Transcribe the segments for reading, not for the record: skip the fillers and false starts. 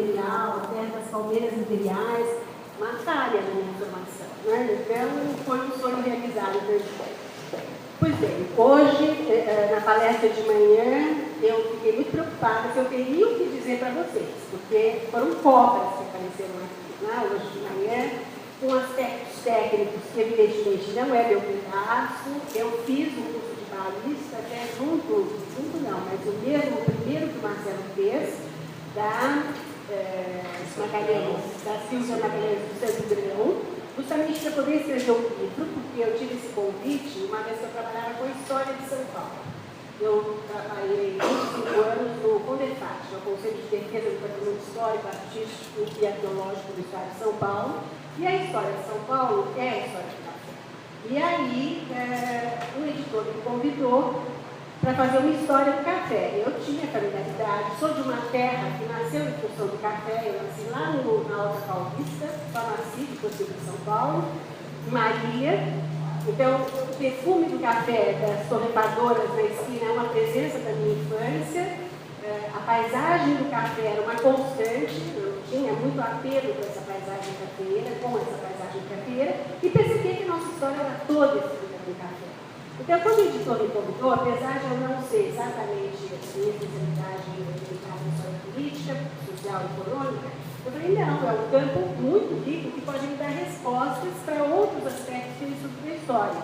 imperial, a terra das palmeiras imperiais, uma falha na minha formação, né? Então, foi um sonho realizado também. Pois bem, hoje, na palestra de manhã, eu fiquei muito preocupada se eu teria o que dizer para vocês, porque foram cobras que apareceram aqui, né, hoje de manhã, com aspectos técnicos que, evidentemente, não é meu pedaço. Eu fiz um curso de barista, até junto não, mas o primeiro que o Marcelo fez, da Silvia Magalhães do Santo Grão, justamente para poder escrever um livro, porque eu tive esse convite uma vez que eu trabalhava com a história de São Paulo. Eu trabalhei 25 anos no CONDEFAT, no Conselho de Defesa do Patrimônio Histórico, Artístico e Arqueológico do Estado de São Paulo, e a história de São Paulo é a história do café. E aí, o editor me convidou para fazer uma história do café. Eu tinha familiaridade, sou de uma terra que nasceu em função do café. Eu nasci lá na Alta Paulista, só nasci depois fui para São Paulo, Maria. Então, o perfume do café das torrefadoras na esquina é uma presença da minha infância. A paisagem do café era uma constante, eu tinha muito apelo com essa paisagem cafeeira, e percebi que a nossa história era toda escrita com café. Então, quando o editor me convidou, apesar de eu não ser exatamente a minha especialidade em história política, social e econômica, eu falei, não, é um campo muito rico que pode me dar respostas para outros aspectos que eu estudo da história.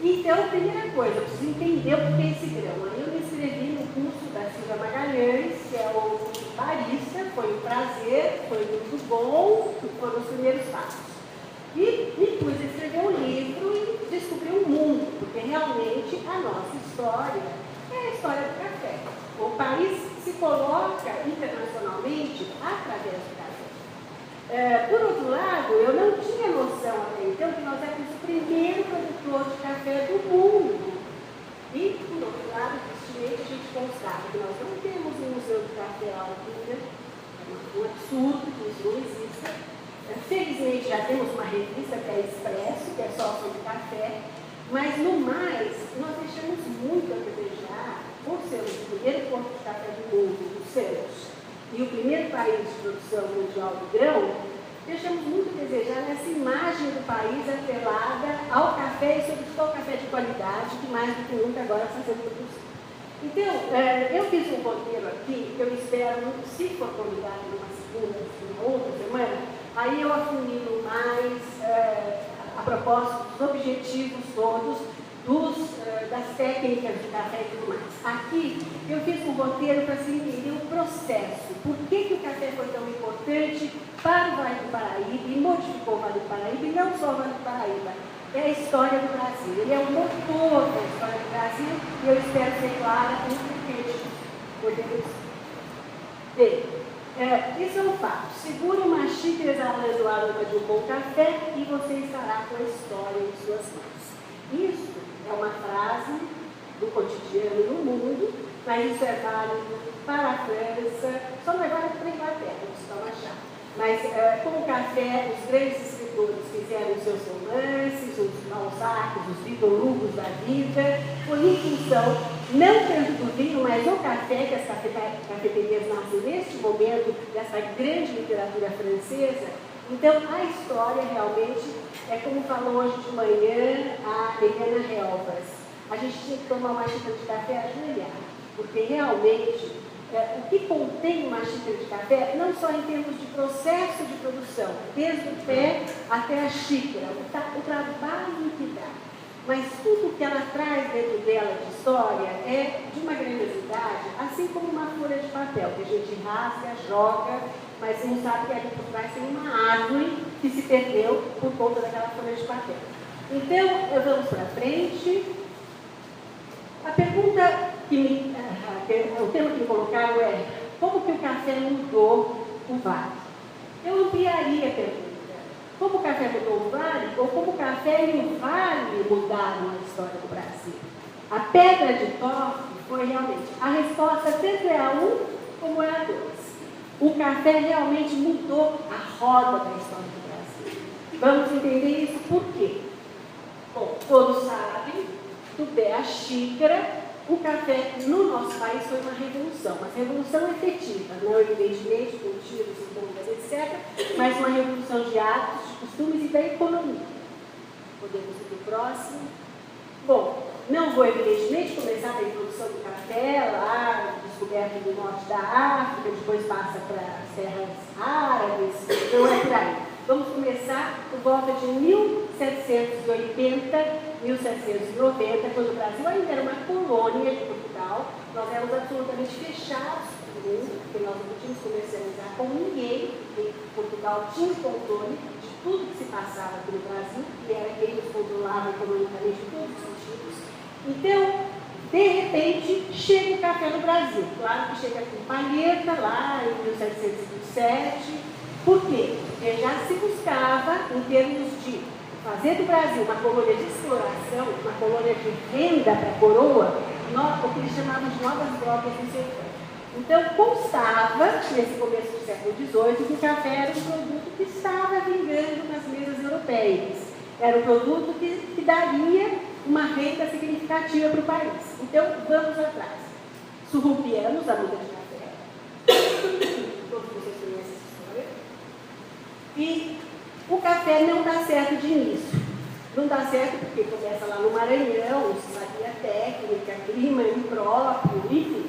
Então, primeira coisa, eu preciso entender o que é esse grão. Aí eu me inscrevi no curso da Silvia Magalhães, que é o curso de barista, foi um prazer, foi muito bom, foram os primeiros passos. E me pus a escrever um livro e descobri um mundo, porque realmente a nossa história é a história do café. O país se coloca internacionalmente através do café. Por outro lado, eu não tinha noção até então que nós éramos o primeiro produtor de café do mundo. E, por outro lado, tristemente, a gente constata que nós não temos um museu de café ainda. É um absurdo que isso não exista. Felizmente, já temos uma revista que é Expresso, que é só sobre café. Mas, no mais, nós deixamos muito a desejar, por sermos o primeiro porto de café do mundo, do Santos, e o primeiro país de produção mundial do grão, deixamos muito a desejar nessa imagem do país atrelada ao café e, sobretudo, ao café de qualidade, que mais do que nunca agora está sendo produzido. Então, eu fiz um roteiro aqui, que eu espero, se for convidado numa segunda, numa outra semana, aí eu afunilo mais a propósito dos objetivos todos, das técnicas de café e tudo mais. Aqui eu fiz um roteiro para se entender o processo. Por que o café foi tão importante para o Vale do Paraíba e modificou o Vale do Paraíba, e não só o Vale do Paraíba. É a história do Brasil. Ele é o motor da história do Brasil e eu espero ser clara com o porquê. Bem, isso é um fato. Segure uma xícara exalando o aroma de um bom café e você estará com a história em suas mãos. Isso é uma frase do cotidiano no mundo, mas isso é válido para a França, só não é válido para a Inglaterra, isso está mais chato. Mas com o café, os grandes escritores fizeram os seus romances, os Balzac, os Victor Hugo da vida, foi em função, não tanto do vinho, mas do café, que as cafeterias nascem neste momento, dessa grande literatura francesa. Então, a história realmente é como falou hoje de manhã a Eliana Helvas. A gente tinha que tomar uma xícara de café ajoelhada, porque realmente o que contém uma xícara de café, não só em termos de processo de produção, desde o pé até a xícara, o trabalho que dá, mas tudo que ela traz dentro dela de história é de uma grandiosidade, assim como uma folha de papel, que a gente rasga, joga, mas não sabe que ali por trás tem uma árvore que se perdeu por conta daquela folha de papel. Então, vamos para frente. A pergunta o tema que me colocaram é: como que o café mudou o vale? Eu ampliaria a pergunta. Como o café mudou o vale, ou como o café e o vale mudaram a história do Brasil? A pedra de toque foi realmente a resposta, tanto é a 1 como é a 2. O café realmente mudou a roda da história do Brasil. Vamos entender isso por quê? Bom, todos sabem, do pé à xícara, o café no nosso país foi uma revolução efetiva, não evidentemente com tiro costumes e da economia. Podemos ir para o próximo. Bom, não vou evidentemente começar pela introdução do café, lá, descoberto do norte da África, depois passa para as terras árabes, não é por aí. Vamos começar por volta de 1780, 1790, quando o Brasil ainda era uma colônia de Portugal. Nós éramos absolutamente fechados para o mundo, porque nós não podíamos comercializar com ninguém, porque Portugal tinha o controle de tudo que se passava aqui no Brasil, e era quem nos controlava economicamente em todos os sentidos. Então, de repente, chega o café no Brasil. Claro que chega com palheta, lá em 1707. Por quê? Porque já se buscava, em termos de fazer do Brasil uma colônia de exploração, uma colônia de renda para a coroa, o que eles chamavam de novas drogas do sertão. Então, constava, nesse começo do século XVIII, que o café era um produto que estava vingando nas mesas europeias. Era um produto que daria uma renda significativa para o país. Então, vamos atrás. Surrupiamos a muda de café. Todos vocês conhecem essa história. E o café não dá certo de início. Não dá certo porque começa lá no Maranhão, não se sabia técnica, clima impróprio, enfim.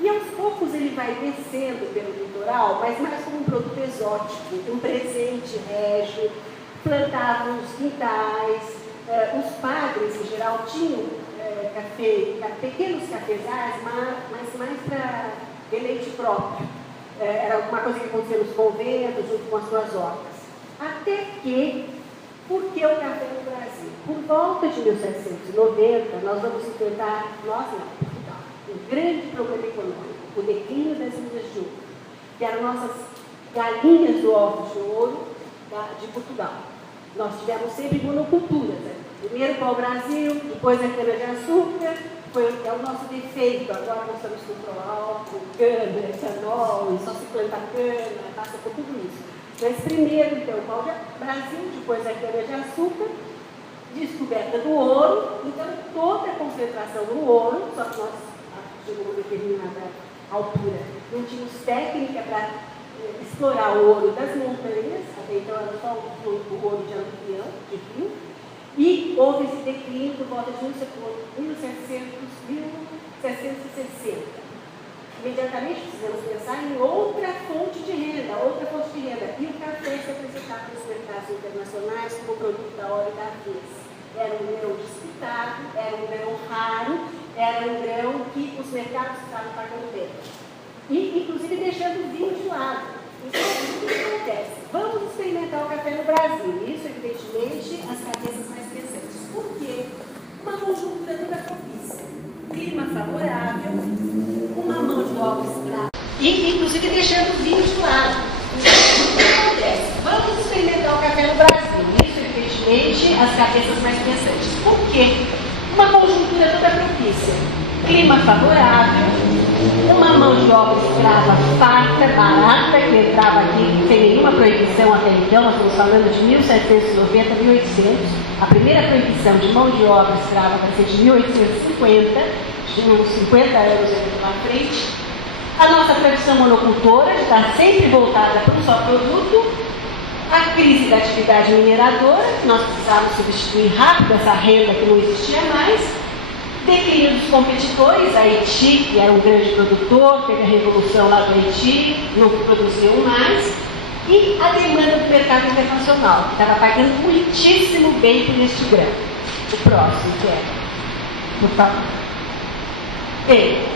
E aos poucos ele vai descendo pelo litoral, mas mais como um produto exótico, um presente régio, plantavam os quintais, os padres em geral tinham pequenos cafezais, mas mais para deleite próprio. Era alguma coisa que acontecia nos conventos, junto com as suas hortas. Até que, por que o café no Brasil? Por volta de 1790, nós vamos enfrentar, um grande problema econômico, o declínio das minas de ouro, que eram nossas galinhas do ovo de ouro de Portugal. Nós tivemos sempre monoculturas, né? Primeiro pau-brasil, depois a cana-de-açúcar, é o nosso defeito. Agora nós estamos com álcool, cana, etanol, e só se planta cana, passa por tudo isso. Mas primeiro, então, o pau-brasil, depois a cana-de-açúcar, descoberta do ouro, então toda a concentração no ouro, só que nós chegamos a uma determinada altura, não tínhamos técnica para explorar o ouro das montanhas, até então era só o ouro de aluvião, de rio, e houve esse declínio por volta de 1760. Imediatamente precisamos pensar em outra fonte de renda, e o café se apresentava nos mercados internacionais como produto da hora e da vez. Era um grão disputado, era um grão raro, era um grão que os mercados estavam pagando bem. E, inclusive, deixando o vinho de lado. Então, o que acontece? Vamos experimentar o café no Brasil. Isso, evidentemente, as cabeças mais pensantes. Por quê? Uma conjuntura toda propícia. Clima favorável, uma mão de obra escrava. E, inclusive, deixando o vinho de lado. Então, o que acontece? Vamos experimentar o café no Brasil. Isso, evidentemente, as cabeças mais pensantes. Por quê? Uma conjuntura toda propícia. Clima favorável, uma mão de obra escrava farta, barata, que entrava aqui sem nenhuma proibição até então. Nós estamos falando de 1790, 1800. A primeira proibição de mão de obra escrava vai ser de 1850, de uns 50 anos à frente. A nossa tradição monocultora de estar sempre voltada para um só produto. A crise da atividade mineradora, nós precisávamos substituir rápido essa renda que não existia mais. Declínio dos competidores, Haiti, que era um grande produtor, teve a revolução lá do Haiti, não produziam mais. E a demanda do mercado internacional, que estava pagando muitíssimo bem por este grão. O próximo, que é, por favor. Bem,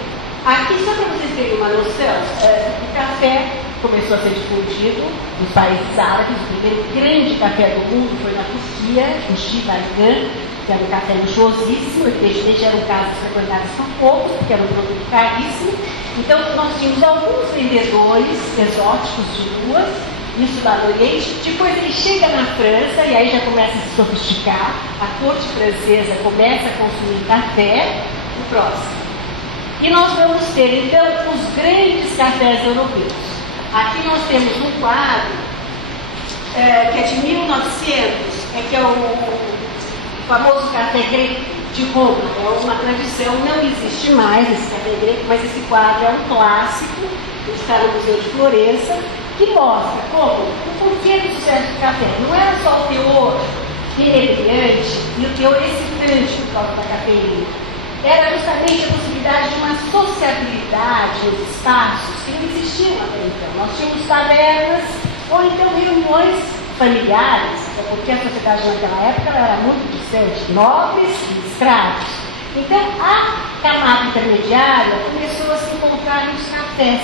aqui só para vocês terem uma noção, o café começou a ser difundido nos países árabes. O primeiro grande café do mundo foi na Turquia, Balkan, que era um café luxuosíssimo, evidentemente eram casas frequentadas por poucos, porque era um produto caríssimo. Então, nós tínhamos alguns vendedores exóticos de rua, isso lá no Oriente. Depois ele chega na França, e aí já começa a se sofisticar, a corte francesa começa a consumir café. O próximo. E nós vamos ter, então, os grandes cafés europeus. Aqui nós temos um quadro que é de 1900, que é o famoso café grego de Roma. É uma tradição, não existe mais esse café grego, mas esse quadro é um clássico, está no Museu de Florença. que mostra como o porquê do sucesso do café. Não era só o teor inebriante e o teor excitante do próprio da cafeína. Era justamente a possibilidade de uma sociabilidade nos espaços que não existiam até então. Nós tínhamos tabernas ou então reuniões familiares, porque a sociedade naquela época ela era muito distante, nobres e escravos. Então, a camada intermediária começou a se encontrar nos cafés.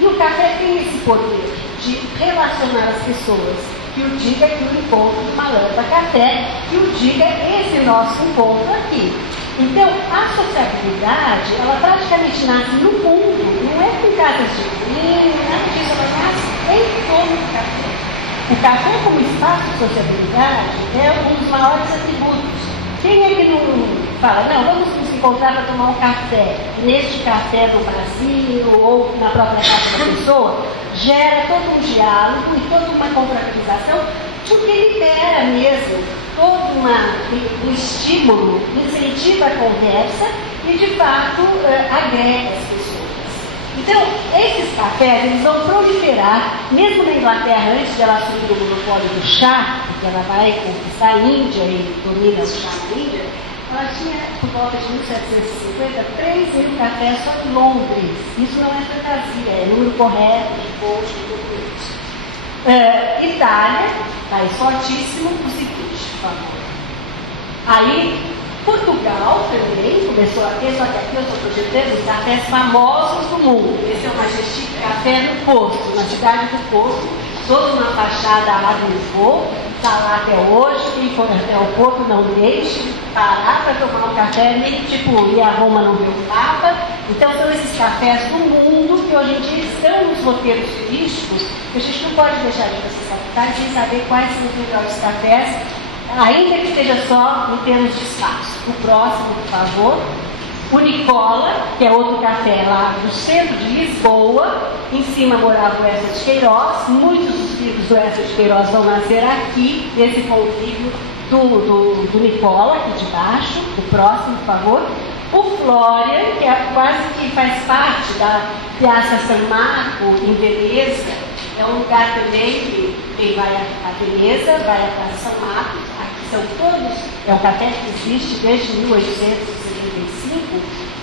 E o café tem esse poder de relacionar as pessoas. Que o diga que o encontro de Malamba Café, que o diga esse nosso encontro aqui. Então, a sociabilidade, ela praticamente nasce no mundo, não é com casas de vinho, nada disso, ela nasce em torno do café. O café como espaço de sociabilidade é um dos maiores atributos. Quem é que não fala, não, vamos nos encontrar para tomar um café, neste café do Brasil ou na própria casa da pessoa, gera todo um diálogo e toda uma confraternização, porque libera mesmo todo um estímulo, incentiva a conversa e, de fato, agrega as pessoas. Então, esses cafés, eles vão proliferar, mesmo na Inglaterra, antes de ela assumir o monopólio do chá, porque ela vai conquistar a Índia e domina o chá na Índia, ela tinha, por volta de 1750, 3.000 cafés só em Londres. Isso não é fantasia, é número correto de fonte de documentos. Itália, país fortíssimo, o seguinte, por favor. Aí, Portugal também começou a ter, só que aqui eu estou projetando os cafés famosos do mundo. Esse é o Majestic Café no Porto, na cidade do Porto, toda uma fachada lá de Lisboa, está lá até hoje. Quem for até o Porto não deixe parar para tomar um café, meio tipo ir a Roma não ver o Papa. Então são esses cafés do mundo que hoje em dia estão nos roteiros turísticos, que a gente não pode deixar de essas capitais sem saber quais são os melhores cafés, ainda que seja só em termos de espaço. O próximo, por favor. O Nicola, que é outro café lá do centro de Lisboa. Em cima morava o Eça de Queiroz. Muitos dos filhos do Eça de Queiroz vão nascer aqui, nesse convívio do Nicola, aqui de baixo. O próximo, por favor. O Florian, que é quase que faz parte da Piazza San Marco, em Veneza. É um lugar também que quem vai a Veneza, vai a Piazza San Marco. Aqui são todos, é um café que existe desde 1875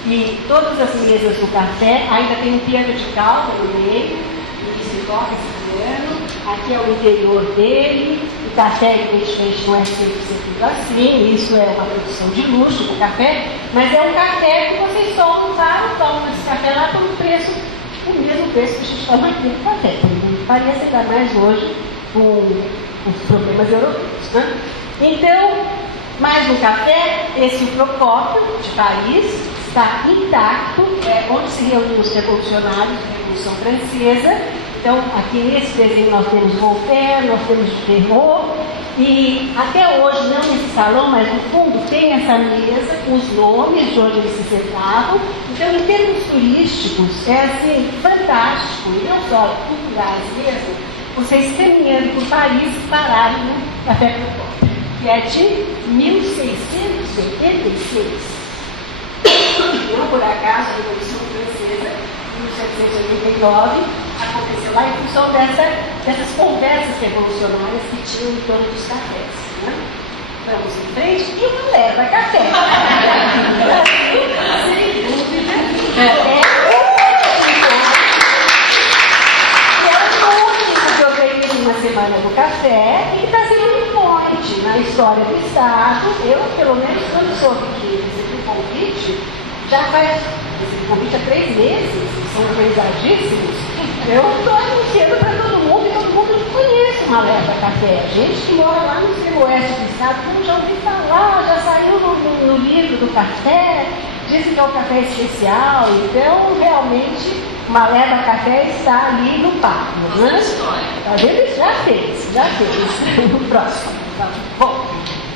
e todas as mesas do café ainda tem um piano de cauda no meio, e se toca esse piano. Aqui é o interior dele. O café, evidentemente, não é 100% assim, isso é uma produção de luxo do café, mas é um café que vocês tomam esse café lá por um preço, o mesmo preço que a gente toma aqui no café. Parece ainda mais hoje com os problemas europeus, né? Então, mais um café, esse Procópio, de Paris, está intacto, onde se reuniam os revolucionários da Revolução Francesa. Então, aqui nesse desenho nós temos Voltaire, nós temos Diderot, e até hoje, não nesse salão, mas no fundo, tem essa mesa com os nomes de onde eles se sentavam. Então, em termos turísticos, é assim, fantástico, e não só culturais mesmo, vocês caminhando por Paris pararem no Café Procópio, que é de 1686. Não por acaso, a Revolução Francesa, em 1789, aconteceu lá em função dessas conversas revolucionárias que tinham em torno dos cafés. Né? Vamos em frente e uma leva café. Sem dúvida, é o único que eu ganhei uma semana do café e que está sendo um point na história do Estado. Eu, pelo menos, quando soube que recebi o convite, já faz esse convite há 3 meses, são organizadíssimos. Eu estou anunciando para todo mundo e todo mundo conhece uma leva café. Gente que mora lá no extremo oeste do estado, não já ouviu falar, já saiu no livro do café, dizem que é um café especial. Então, realmente, uma leva café está ali no parque. Né? Tá vendo? Já fez. O próximo. Bom,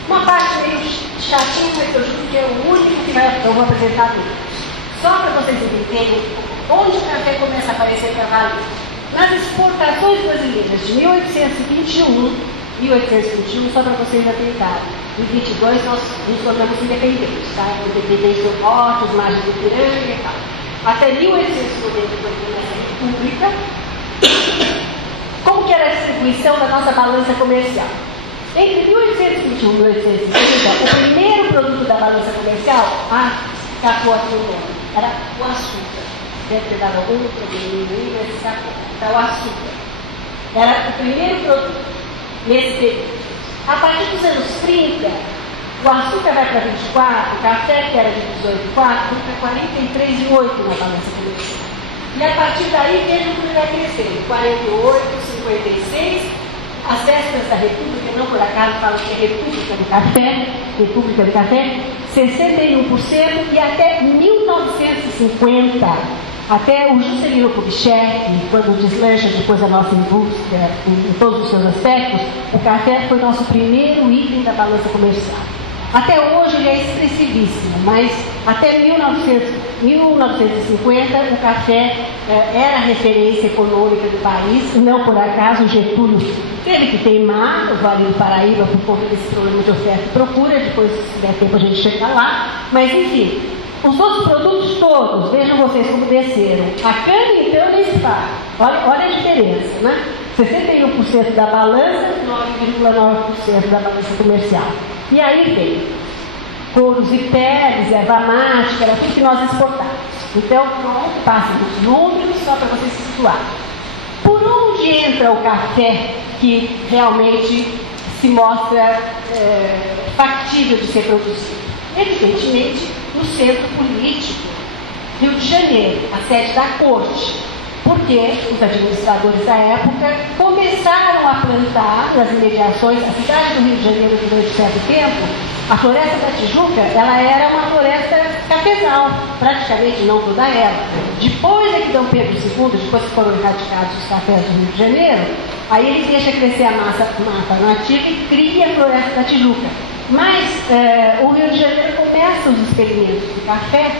uma parte meio chatinha, mas eu juro que é o único que eu vou apresentar aqui. Só para vocês entenderem onde o café começa a aparecer para valer. Nas exportações brasileiras de 1821, só para vocês atentarem, em 22 nós nos tornamos independentes, tá? Independência do Norte, os margens do Ipiranga e tal. Até 1890, na República, constituição da nossa balança comercial. Entre 1821 e 1850, o primeiro produto da balança comercial, escapou aqui o nome, era o açúcar. Deve ter dado algum probleminha aí, mas escapou. Então, o açúcar era o primeiro produto nesse período. A partir dos anos 30, o açúcar vai para 24, o café, que era de 18,4, vai para 43,8 na balança comercial. E a partir daí, veja como vai crescendo. 48, 56, as vésperas da República, não por acaso falo que é República do Café, 61% e até 1950, até o Juscelino Kubitschek, quando deslancha depois a nossa indústria em todos os seus aspectos, o café foi nosso primeiro item da balança comercial. Até hoje ele é expressivíssimo, mas até 1950 o café era a referência econômica do país, não por acaso Getúlio teve que teimar o Vale do Paraíba por conta desse problema de oferta e procura, depois se der tempo a gente chega lá, mas enfim, os outros produtos todos, vejam vocês como desceram. A cana então nem se fala, olha a diferença, né? 61% da balança, 9,9% da balança comercial. E aí vem couros e peles, erva mate, que era tudo que nós exportávamos. Então, pronto, passem os números só para vocês se situar. Por onde entra o café que realmente se mostra factível de ser produzido? Evidentemente, no centro político, Rio de Janeiro, a sede da corte. Porque os administradores da época começaram a plantar nas imediações, a cidade do Rio de Janeiro durante certo tempo, a floresta da Tijuca, ela era uma floresta cafezal, praticamente não toda ela. Depois é que Dom Pedro II, depois que foram erradicados os cafés do Rio de Janeiro, aí ele deixa crescer a mata nativa e cria a floresta da Tijuca. Mas o Rio de Janeiro começa os experimentos de café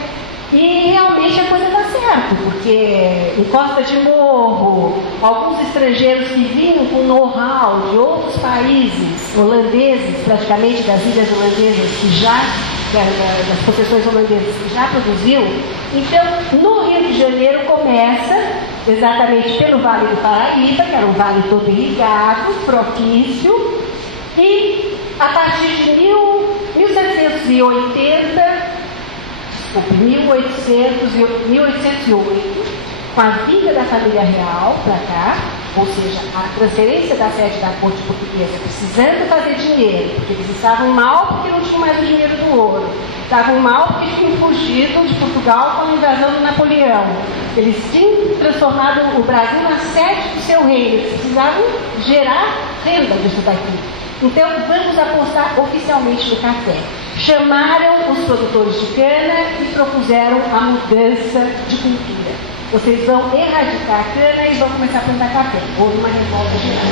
e realmente a coisa dá certo, porque em Costa de Morro, alguns estrangeiros que vinham com know-how de outros países, holandeses, praticamente das ilhas holandesas, das possessões holandesas que já produziam. Então, no Rio de Janeiro começa exatamente pelo Vale do Paraíba, que era um vale todo irrigado, propício, e a partir de 1808, com a vinda da família real para cá, ou seja, a transferência da sede da corte portuguesa, precisando fazer dinheiro, porque eles estavam mal porque não tinham mais o dinheiro do ouro, estavam mal porque tinham fugido de Portugal com a invasão do Napoleão. Eles tinham transformado o Brasil na sede do seu reino, eles precisavam gerar renda disso daqui. Então, vamos apostar oficialmente no café. Chamaram os produtores de cana e propuseram a mudança de cultura. Vocês vão erradicar a cana e vão começar a plantar café. Houve uma revolta geral.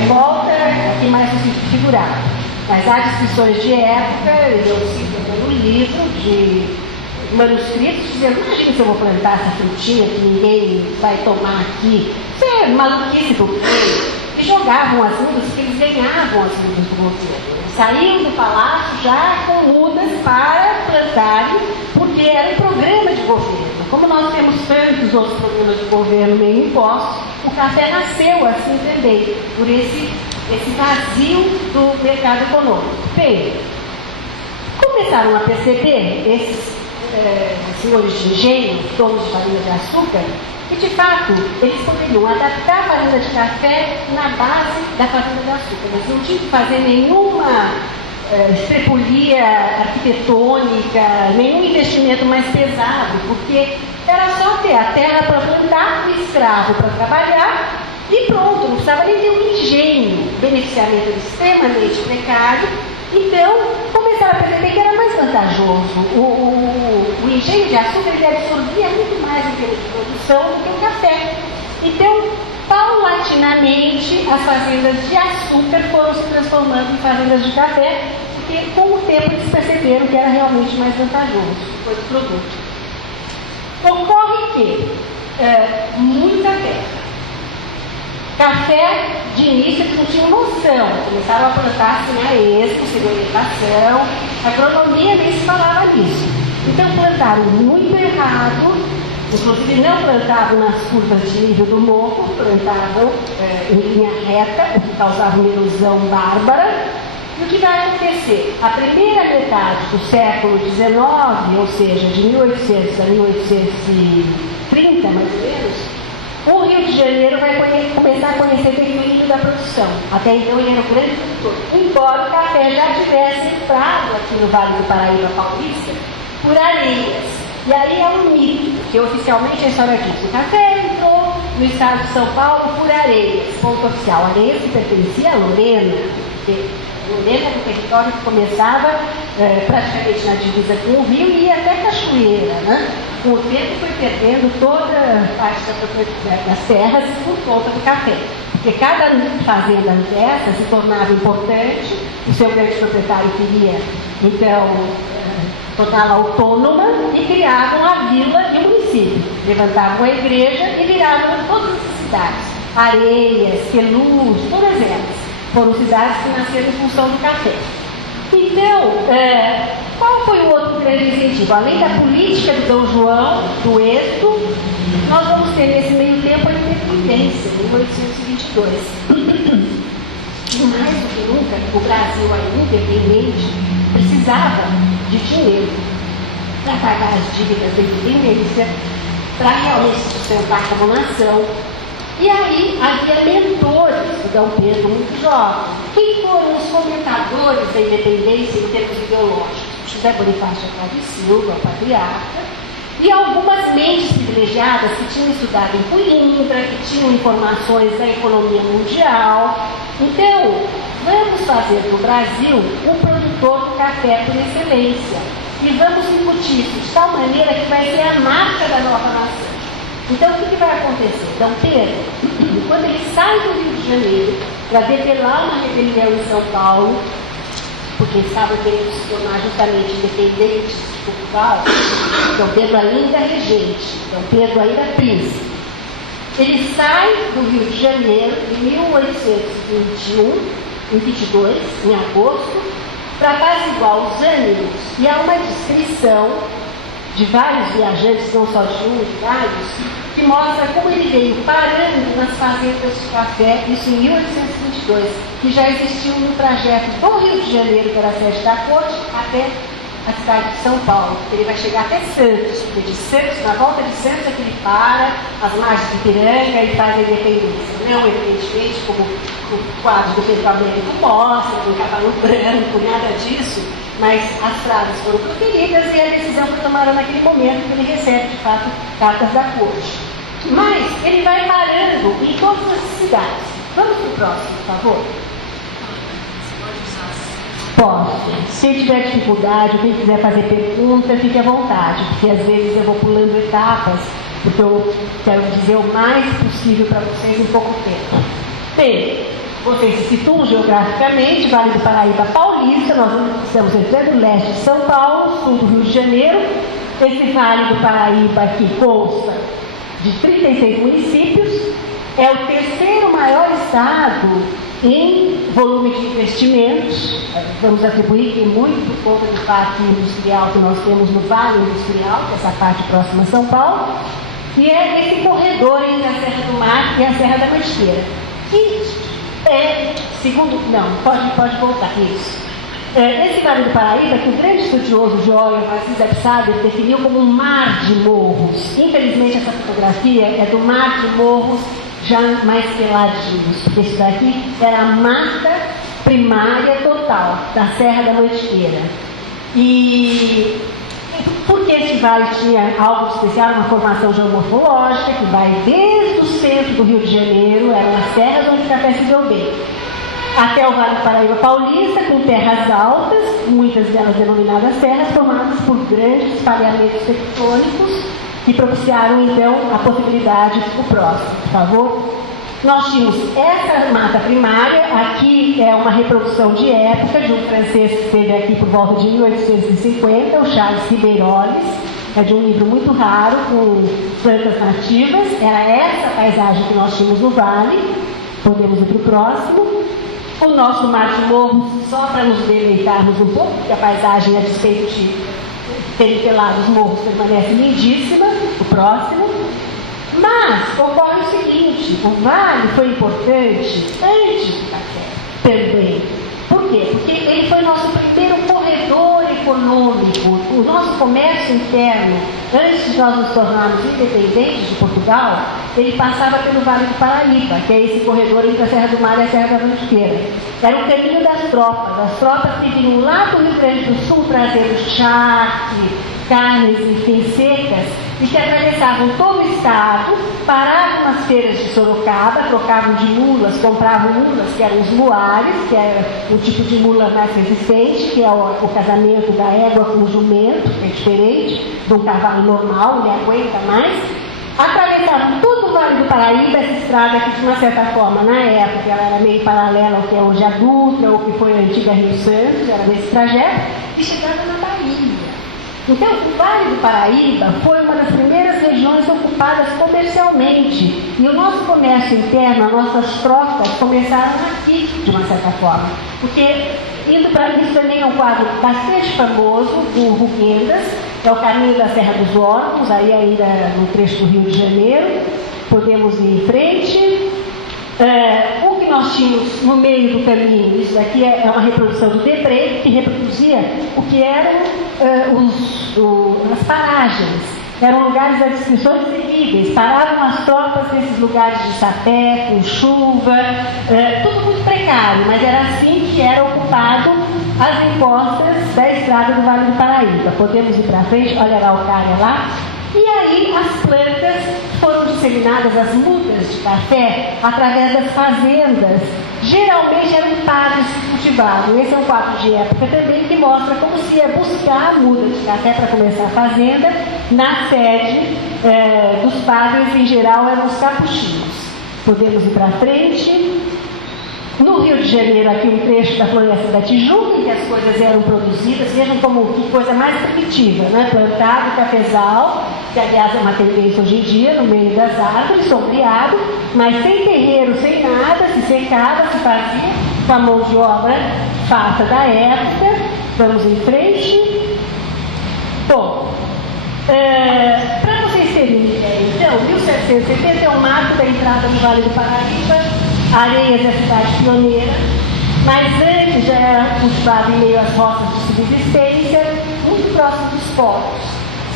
Revolta aqui mais figurada. Mas há descrições de época, eu cito no livro, de manuscritos, dizendo: imagina se eu vou plantar essa frutinha que ninguém vai tomar aqui. Isso é maluquice do povo. E jogavam as mudas, porque eles ganhavam as mudas do governo. Eles saíam do palácio já com mudas para plantarem, porque era um programa de governo. Como nós temos tantos outros programas de governo meio impostos, o café nasceu assim também, por esse vazio do mercado econômico. Bem, começaram a perceber esses senhores de engenho, donos de farinha de açúcar, e de fato eles poderiam adaptar a farinha de café na base da farinha de açúcar. Eles não tinham que fazer nenhuma estrepulia arquitetônica, nenhum investimento mais pesado, porque era só ter a terra para plantar, o escravo para trabalhar e pronto, não precisava nem ter um engenho. O beneficiamento era extremamente precário, então começaram a perceber que era mais vantajoso. O engenho de açúcar ele absorvia muito mais em termos de produção do que o café. Então, paulatinamente, as fazendas de açúcar foram se transformando em fazendas de café, porque com o tempo eles perceberam que era realmente mais vantajoso foi o produto. Ocorre que muita terra. Café, de início, eles não tinham noção, começaram a plantar assim a esmo, sem orientação, a agronomia nem se falava nisso. Então plantaram muito errado, inclusive não plantavam nas curvas de nível do morro, plantavam em linha reta, o que causava uma ilusão bárbara. E o que vai acontecer? A primeira metade do século XIX, ou seja, de 1800 a 1830, mais ou menos, o Rio de Janeiro vai começar a conhecer o equilíbrio da produção. Até então ele era um grande produtor. Embora o café já tivesse entrado aqui no Vale do Paraíba Paulista por Areias. E aí é um mito, que oficialmente a história diz: o café entrou no estado de São Paulo por Areias, ponto oficial. Areias que pertencia a Lorena, Lorena era um território que começava praticamente na divisa com o rio e ia até Cachoeira, né? Com o tempo foi perdendo toda a parte das terras por conta do café. Porque cada fazenda dessa se tornava importante, o seu grande proprietário queria, então, torná-la autônoma e criavam a vila e o município. Levantavam a igreja e viravam todas as cidades. Areias, Queluz, todas elas. Foram cidades que nasceram em função do café. Então, qual foi o outro grande incentivo? Além da política do Dom João, do êxito, nós vamos ter nesse meio tempo a independência, em 1822. Mais do que nunca, o Brasil, ainda independente, precisava de dinheiro para pagar as dívidas da independência, para realmente sustentar como nação. E aí havia mentores do Dom Pedro muito jovens. Quem foram os fomentadores da independência em termos ideológicos? José Bonifácio de Silva, o patriarca, e algumas mentes privilegiadas que tinham estudado em Coimbra, que tinham informações da economia mundial. Então, vamos fazer do Brasil um produtor de café por excelência. E vamos incutir isso de tal maneira que vai ser a marca da nova nação. Então, o que vai acontecer? Dom Pedro, quando ele sai do Rio de Janeiro para debelar uma rebelião em São Paulo, porque estava querendo se tornar justamente independente de Portugal, Dom Pedro ainda regente, Dom Pedro ainda príncipe. Ele sai do Rio de Janeiro em 1822, em agosto, para apaziguar os ânimos. E há uma descrição de vários viajantes, não só de um, de vários, que mostra como ele veio parando nas fazendas de café, isso em 1822, que já existiu no trajeto do Rio de Janeiro, que era a sede da corte, até a cidade de São Paulo. Ele vai chegar até Santos, porque de Santos, na volta de Santos é que ele para as margens de Ipiranga e faz a independência. Não, evidentemente, como o quadro do Pedro Américo mostra, com cavalo branco, nada disso, mas as frases foram proferidas e a decisão foi tomada naquele momento que ele recebe, de fato, cartas da corte. Mas ele vai parando em todas as cidades. Vamos para o próximo, por favor? Posso. Se tiver dificuldade, quem quiser fazer pergunta, fique à vontade, porque às vezes eu vou pulando etapas, porque eu quero dizer o mais possível para vocês em pouco tempo. Bem, vocês se situam geograficamente, Vale do Paraíba Paulista, nós estamos entrando no leste de São Paulo, sul do Rio de Janeiro. Esse Vale do Paraíba aqui consta de 36 municípios, é o terceiro maior estado em volume de investimentos. Vamos atribuir que muito por conta do parque industrial que nós temos no Vale Industrial, que é essa parte próxima a São Paulo, que é esse corredor entre a Serra do Mar e a Serra da Mantiqueira. Que é, segundo, não, pode voltar, isso. Esse Vale do Paraíba, que o grande estudioso geógrafo Assis Absader definiu como um mar de morros. Infelizmente, essa fotografia é do mar de morros já mais peladinhos, porque isso daqui era a mata primária total da Serra da Mantiqueira. E porque esse vale tinha algo especial, uma formação geomorfológica que vai desde o centro do Rio de Janeiro, eram as terras onde o café se deu bem, até o Vale do Paraíba Paulista, com terras altas, muitas delas denominadas terras, formadas por grandes espalhamentos tectônicos, que propiciaram então a possibilidade do próximo, por favor. Nós tínhamos essa mata primária, aqui é uma reprodução de época de um francês que esteve aqui por volta de 1850, o Charles Ribeiroles, é de um livro muito raro, com plantas nativas. Era essa paisagem que nós tínhamos no vale. Podemos ir para o próximo. O nosso mar de morros, só para nos deleitarmos um pouco, porque a paisagem, a despeito de terem pelado os morros, permanece lindíssima. O próximo. Mas ocorre o seguinte, seguinte, o vale foi importante antes do café também. Por quê? Porque ele foi nosso primeiro corredor econômico. O nosso comércio interno, antes de nós nos tornarmos independentes de Portugal, ele passava pelo Vale do Paraíba, que é esse corredor entre a Serra do Mar e a Serra da Mantiqueira. Era o caminho das tropas que vinham lá do Rio Grande do Sul trazendo charque, carnes, enfim, secas, e que atravessavam todo o estado, paravam nas feiras de Sorocaba, trocavam de mulas, compravam mulas, que eram os muares, que era o tipo de mula mais resistente, que é o casamento da égua com o jumento, que é diferente de um cavalo normal, ele aguenta mais. Atravessavam todo o Vale do Paraíba, essa estrada que, de uma certa forma, na época, ela era meio paralela ao que é hoje a Dutra, ou que foi a antiga Rio Santos, era desse trajeto, e chegavam na Bahia. Então, o Vale do Paraíba foi uma das primeiras regiões ocupadas comercialmente. E o nosso comércio interno, as nossas trocas começaram aqui, de uma certa forma. Porque, indo para isso também é um quadro bastante famoso, do Ruquendas, é o caminho da Serra dos Órgãos, aí ainda no trecho do Rio de Janeiro. Podemos ir em frente. O que nós tínhamos no meio do caminho, isso daqui é uma reprodução do Debré, que reproduzia o que eram as paragens. Eram lugares de descrições terríveis, paravam as tropas nesses lugares de sapé, com chuva, tudo muito precário, mas era assim que era ocupado as encostas da estrada do Vale do Paraíba. Podemos ir para frente, olha lá o cara lá. E aí as plantas foram disseminadas, as mudas de café, através das fazendas. Geralmente eram padres que cultivavam. Esse é um quadro de época também que mostra como se ia buscar a muda de café para começar a fazenda. Na sede dos padres, em geral, eram os capuchinhos. Podemos ir para frente. No Rio de Janeiro, aqui um trecho da Floresta da Tijuca, em que as coisas eram produzidas, vejam como que coisa mais primitiva, né? Plantado cafezal, que aliás é uma tendência hoje em dia, no meio das árvores, sombreado, mas sem terreiro, sem nada, se secava, se fazia com a mão de obra farta da época. Vamos em frente. Bom, para vocês terem ideia, então, 1770 é o marco da entrada no Vale do Paraíba. Areias é a cidade pioneira, mas antes já era cultivado em meio às rotas de subsistência, muito próximo dos portos.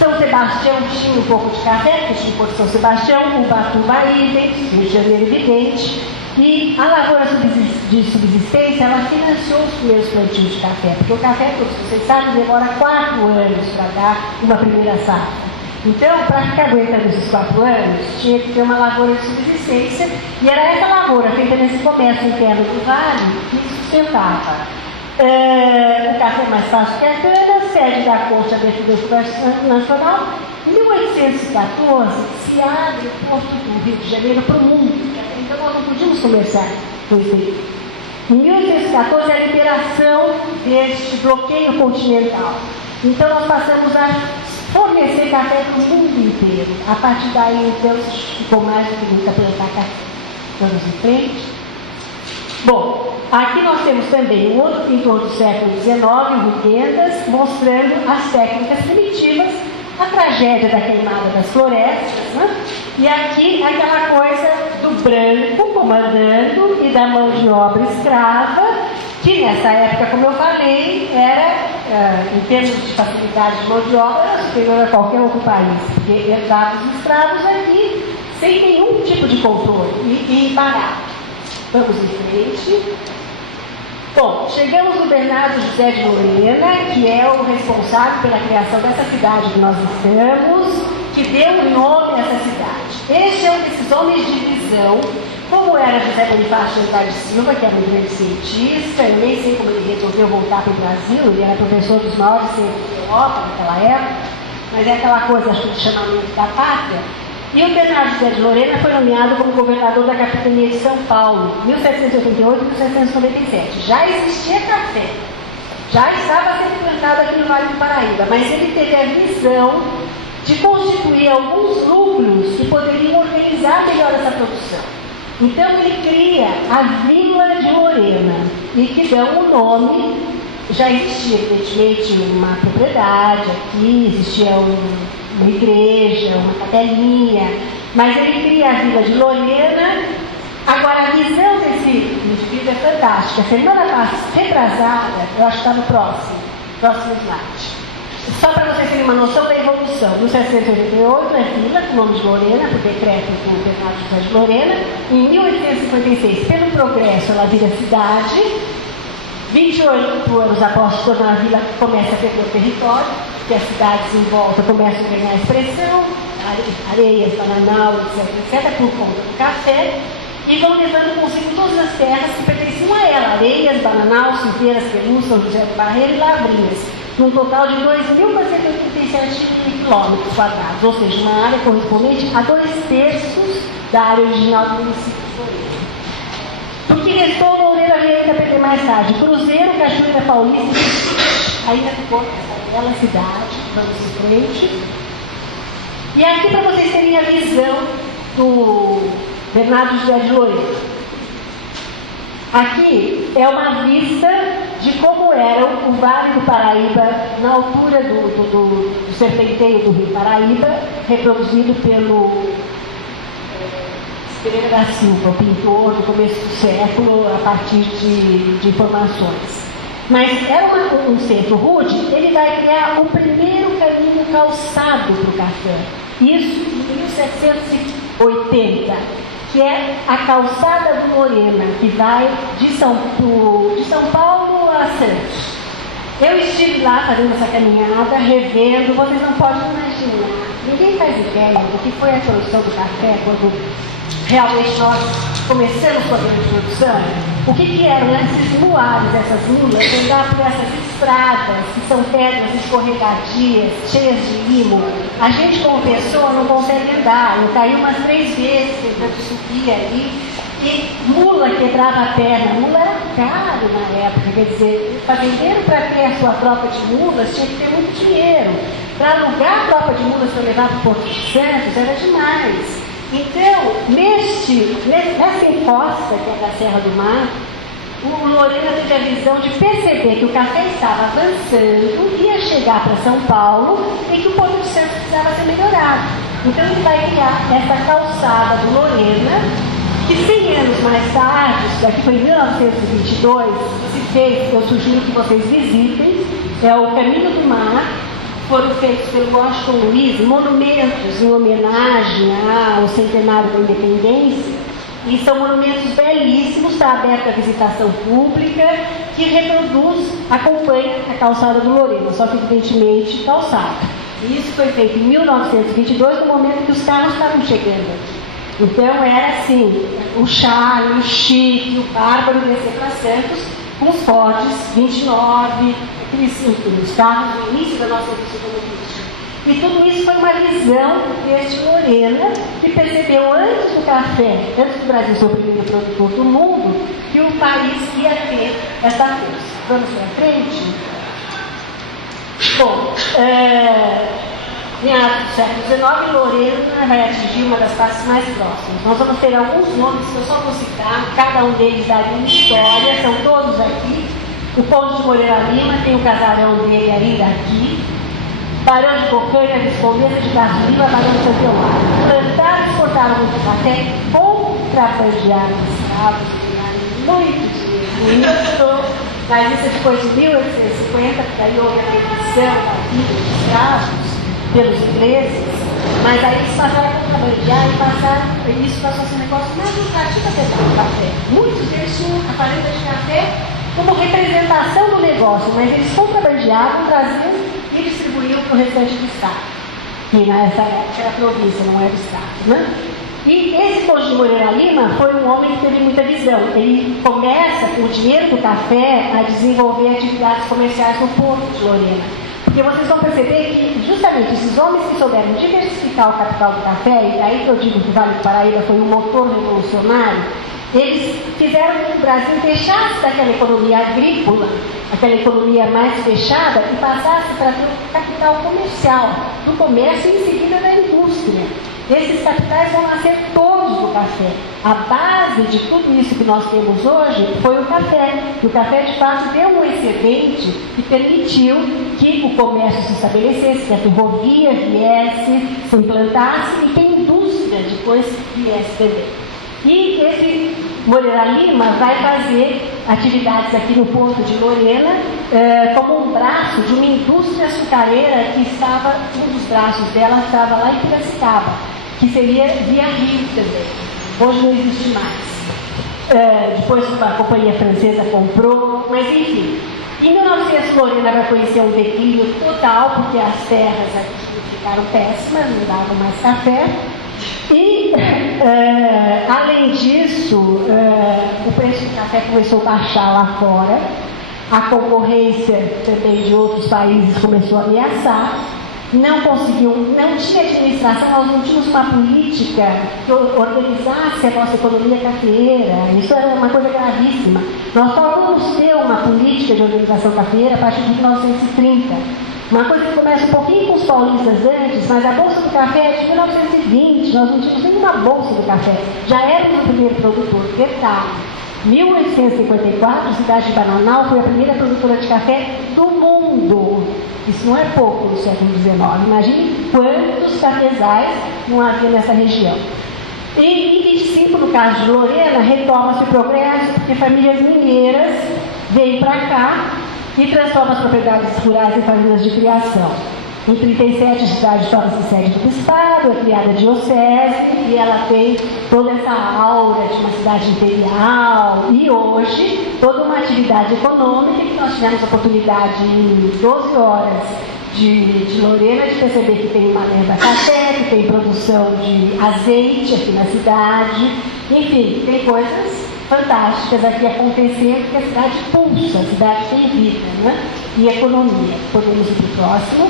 São Sebastião tinha um pouco de café, porque tinha o Porto São Sebastião, Ubatuba idem, Rio de Janeiro evidente, e a lavoura de subsistência, ela financiou os primeiros plantios de café, porque o café, todos vocês sabem, demora 4 anos para dar uma primeira safra. Então, para ficar aguentando esses 4 anos, tinha que ter uma lavoura de subsistência, e era essa lavoura, feita nesse comércio interno do vale, que sustentava o café mais fácil que a cana, sede da Corte Aberta Nacional. Em 1814, se abre o Porto do Rio de Janeiro para o mundo, então nós não podíamos comerciar com isso aí. Em 1814, a liberação deste bloqueio continental. Então, nós passamos a fornecer café para o mundo inteiro. A partir daí, então, ficou mais do que nunca plantar café. Vamos em frente. Bom, aqui nós temos também um outro pintor do século XIX, o Ruquendas, mostrando as técnicas primitivas, a tragédia da queimada das florestas, né? E aqui aquela coisa do branco comandando e da mão de obra escrava, que nessa época, como eu falei, era, em termos de facilidade de mão de obra, era superior a qualquer outro país, porque herdava os escravos aqui sem nenhum tipo de controle e barato. Vamos em frente. Bom, chegamos no Bernardo José de Lorena, que é o responsável pela criação dessa cidade que nós estamos, que deu o nome a essa cidade. Este é um desses homens de visão, como era José Bonifácio de Andrade Silva, que era um grande cientista. Eu nem sei como ele resolveu voltar para o Brasil, ele era professor dos maiores centros da Europa naquela época, mas é aquela coisa, acho que de chamamento da pátria. E o Bernardo José de Lorena foi nomeado como governador da capitania de São Paulo, 1788 e 1797. Já existia café, já estava sendo plantado aqui no Vale do Paraíba, mas ele teve a visão de constituir alguns núcleos que poderiam organizar melhor essa produção. Então ele cria a Vila de Lorena, e que dão o nome. Já existia, evidentemente, uma propriedade aqui, existia uma igreja, uma capelinha, Mas ele cria a vila de Lorena. Agora, a visão desse indivíduo é fantástica. A semana retrasada, eu acho que está no próximo slide. Só para vocês terem uma noção da evolução. Em 1788, a vila, com o nome de Lorena, por decreto do Bernardo José de Lorena. Em 1856, pelo progresso, ela vira cidade. 28 anos após se tornar a vila, começa a perder o território, que as cidades em volta começam a ganhar expressão, Areias, Bananal, etc., por conta do café, e vão levando consigo todas as terras que pertenciam a ela, Areias, Bananal, Silveiras, Pelús, São José do Barreiro e Lavrinhas, num total de 2.487 quilômetros quadrados, ou seja, uma área correspondente a 2/3 da área original do município de Lorena. Porque restou Loureira veio ainda perder mais tarde, Cruzeiro, Cachoeira Paulista, ainda ficou essa bela cidade, vamos em frente. E aqui para vocês terem a visão do Bernardo José de Lorena. Aqui é uma vista de como era o Vale do Paraíba na altura do serpenteio do Rio Paraíba, reproduzido pelo Pereira da Silva, o pintor do começo do século, a partir de informações. Mas era um centro rude, ele vai criar o primeiro caminho calçado para o café. Isso em 1780, que é a calçada do Lorena, que vai de São Paulo a Santos. Eu estive lá fazendo essa caminhada, revendo, vocês não podem imaginar, ninguém faz ideia do que foi a produção do café quando realmente nós começamos com a grande produção. O que eram esses muares, essas mulas, andar por essas estradas, que são pedras escorregadias, cheias de limo. A gente, como pessoa, não consegue andar. Eu caí umas 3 vezes tentando subir ali. E mula quebrava a perna. Mula era caro na época, quer dizer, o fazendeiro, para ter a sua tropa de mulas, tinha que ter muito dinheiro. Para alugar a tropa de mulas para levar para o Porto de Santos era demais. Então, nessa encosta, que é da Serra do Mar, o Lorena teve a visão de perceber que o café estava avançando, ia chegar para São Paulo e que o Porto de Santos precisava ser melhorado. Então, ele vai criar essa calçada do Lorena, que 100 anos mais tarde, daqui foi em 1922, se fez, eu sugiro que vocês visitem, é o Caminho do Mar. Foram feitos pelo Washington Luiz monumentos em homenagem ao centenário da independência, e são monumentos belíssimos, está aberto à visitação pública, que acompanha a calçada do Lorena, só que evidentemente calçada. E isso foi feito em 1922, no momento que os carros estavam chegando aqui. Então era assim, o charme, o chique, o bárbaro descer para Santos, com os Fords 29, os carros no início da nossa automobilística. E tudo isso foi uma visão deste Lorena, que percebeu antes do café, antes do Brasil ser o primeiro produtor do mundo, que o país ia ter essa força. Vamos para frente? Bom, meados do século XIX, Lorena vai atingir uma das partes mais próximas. Nós vamos ter alguns nomes que eu só vou citar, cada um deles daria uma história, são todos aqui. O Conde de Moreira Lima tem o casarão dele ainda aqui. Barão de Cocaia, Viscondessa de Castro Lima, Barão de São Teomário. Plantaram e exportaram muito café, contrabandearam escravos, muito dinheiro, mas isso é depois de 1850, porque aí houve a redução da vida dos escravos pelos ingleses, mas aí eles passaram a contrabandear e isso passou a ser um negócio mais lucrativo até do café. Muitos deles tinham a fazenda de café como representação do negócio, mas eles contrabandeavam, traziam e distribuíam para o restante do estado, que nessa época era a província, não era o estado, né? E esse Conde de Moreira Lima foi um homem que teve muita visão. Ele começa, com o dinheiro do café, a desenvolver atividades comerciais no Porto de Lorena. Porque vocês vão perceber que justamente esses homens que souberam diversificar o capital do café, e daí que eu digo que o Vale do Paraíba foi um motor revolucionário, eles fizeram que o Brasil deixasse daquela economia agrícola, aquela economia mais fechada, e passasse para ter um capital comercial, do comércio e em seguida da indústria. Esses capitais vão nascer todos do café. A base de tudo isso que nós temos hoje foi o café. E o café, de fato, deu um excedente que permitiu que o comércio se estabelecesse, que a ferrovia viesse, se implantasse e que a indústria de depois viesse também. E esse Moreira Lima vai fazer atividades aqui no Porto de Lorena, como um braço de uma indústria açucareira que estava, um dos braços dela estava lá em Piracicaba, que seria via Rio também. Hoje não existe mais. Depois a companhia francesa comprou, mas enfim. Em 1900, Lorena vai conhecer um declínio total, porque as terras aqui ficaram péssimas, não davam mais café. E, além disso, o preço do café começou a baixar lá fora, a concorrência também de outros países começou a ameaçar, não tinha administração, nós não tínhamos uma política que organizasse a nossa economia cafeeira, isso era uma coisa gravíssima. Nós só vamos ter uma política de organização cafeeira a partir de 1930. Uma coisa que começa um pouquinho com os paulistas antes, mas a Bolsa do Café é de 1920, nós não tínhamos nenhuma Bolsa do Café, já éramos o primeiro produtor. Detalhe, 1854, cidade de Bananal foi a primeira produtora de café do mundo. Isso não é pouco no século XIX. Imagine quantos cafezais não havia nessa região. E em 25, no caso de Lorena, retoma-se o progresso, porque famílias mineiras vêm para cá e transformam as propriedades rurais em fazendas de criação. Em 37, a cidade torna-se sede do Estado, é criada a diocese e ela tem toda essa aura de uma cidade imperial. E hoje, toda uma atividade econômica que nós tivemos a oportunidade em 12 horas de Lorena de perceber que tem uma lenda café, que tem produção de azeite aqui na cidade. Enfim, tem coisas fantásticas aqui acontecendo, que a cidade pulsa, a cidade tem vida, né? E economia. Podemos ir para o próximo.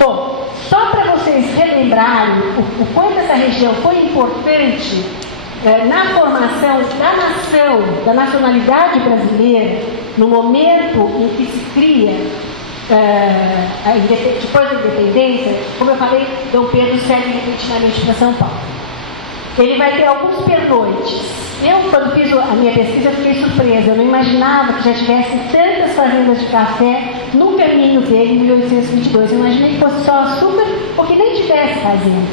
Bom, só para vocês relembrarem o quanto essa região foi importante na formação da nação, da nacionalidade brasileira, no momento em que se cria, depois da independência, como eu falei, Dom Pedro segue repentinamente para São Paulo. Ele vai ter alguns pernoites. Eu, quando fiz a minha pesquisa, fiquei surpresa. Eu não imaginava que já tivesse tantas fazendas de café no caminho dele em 1822. Eu imaginei que fosse só açúcar ou que nem tivesse fazenda.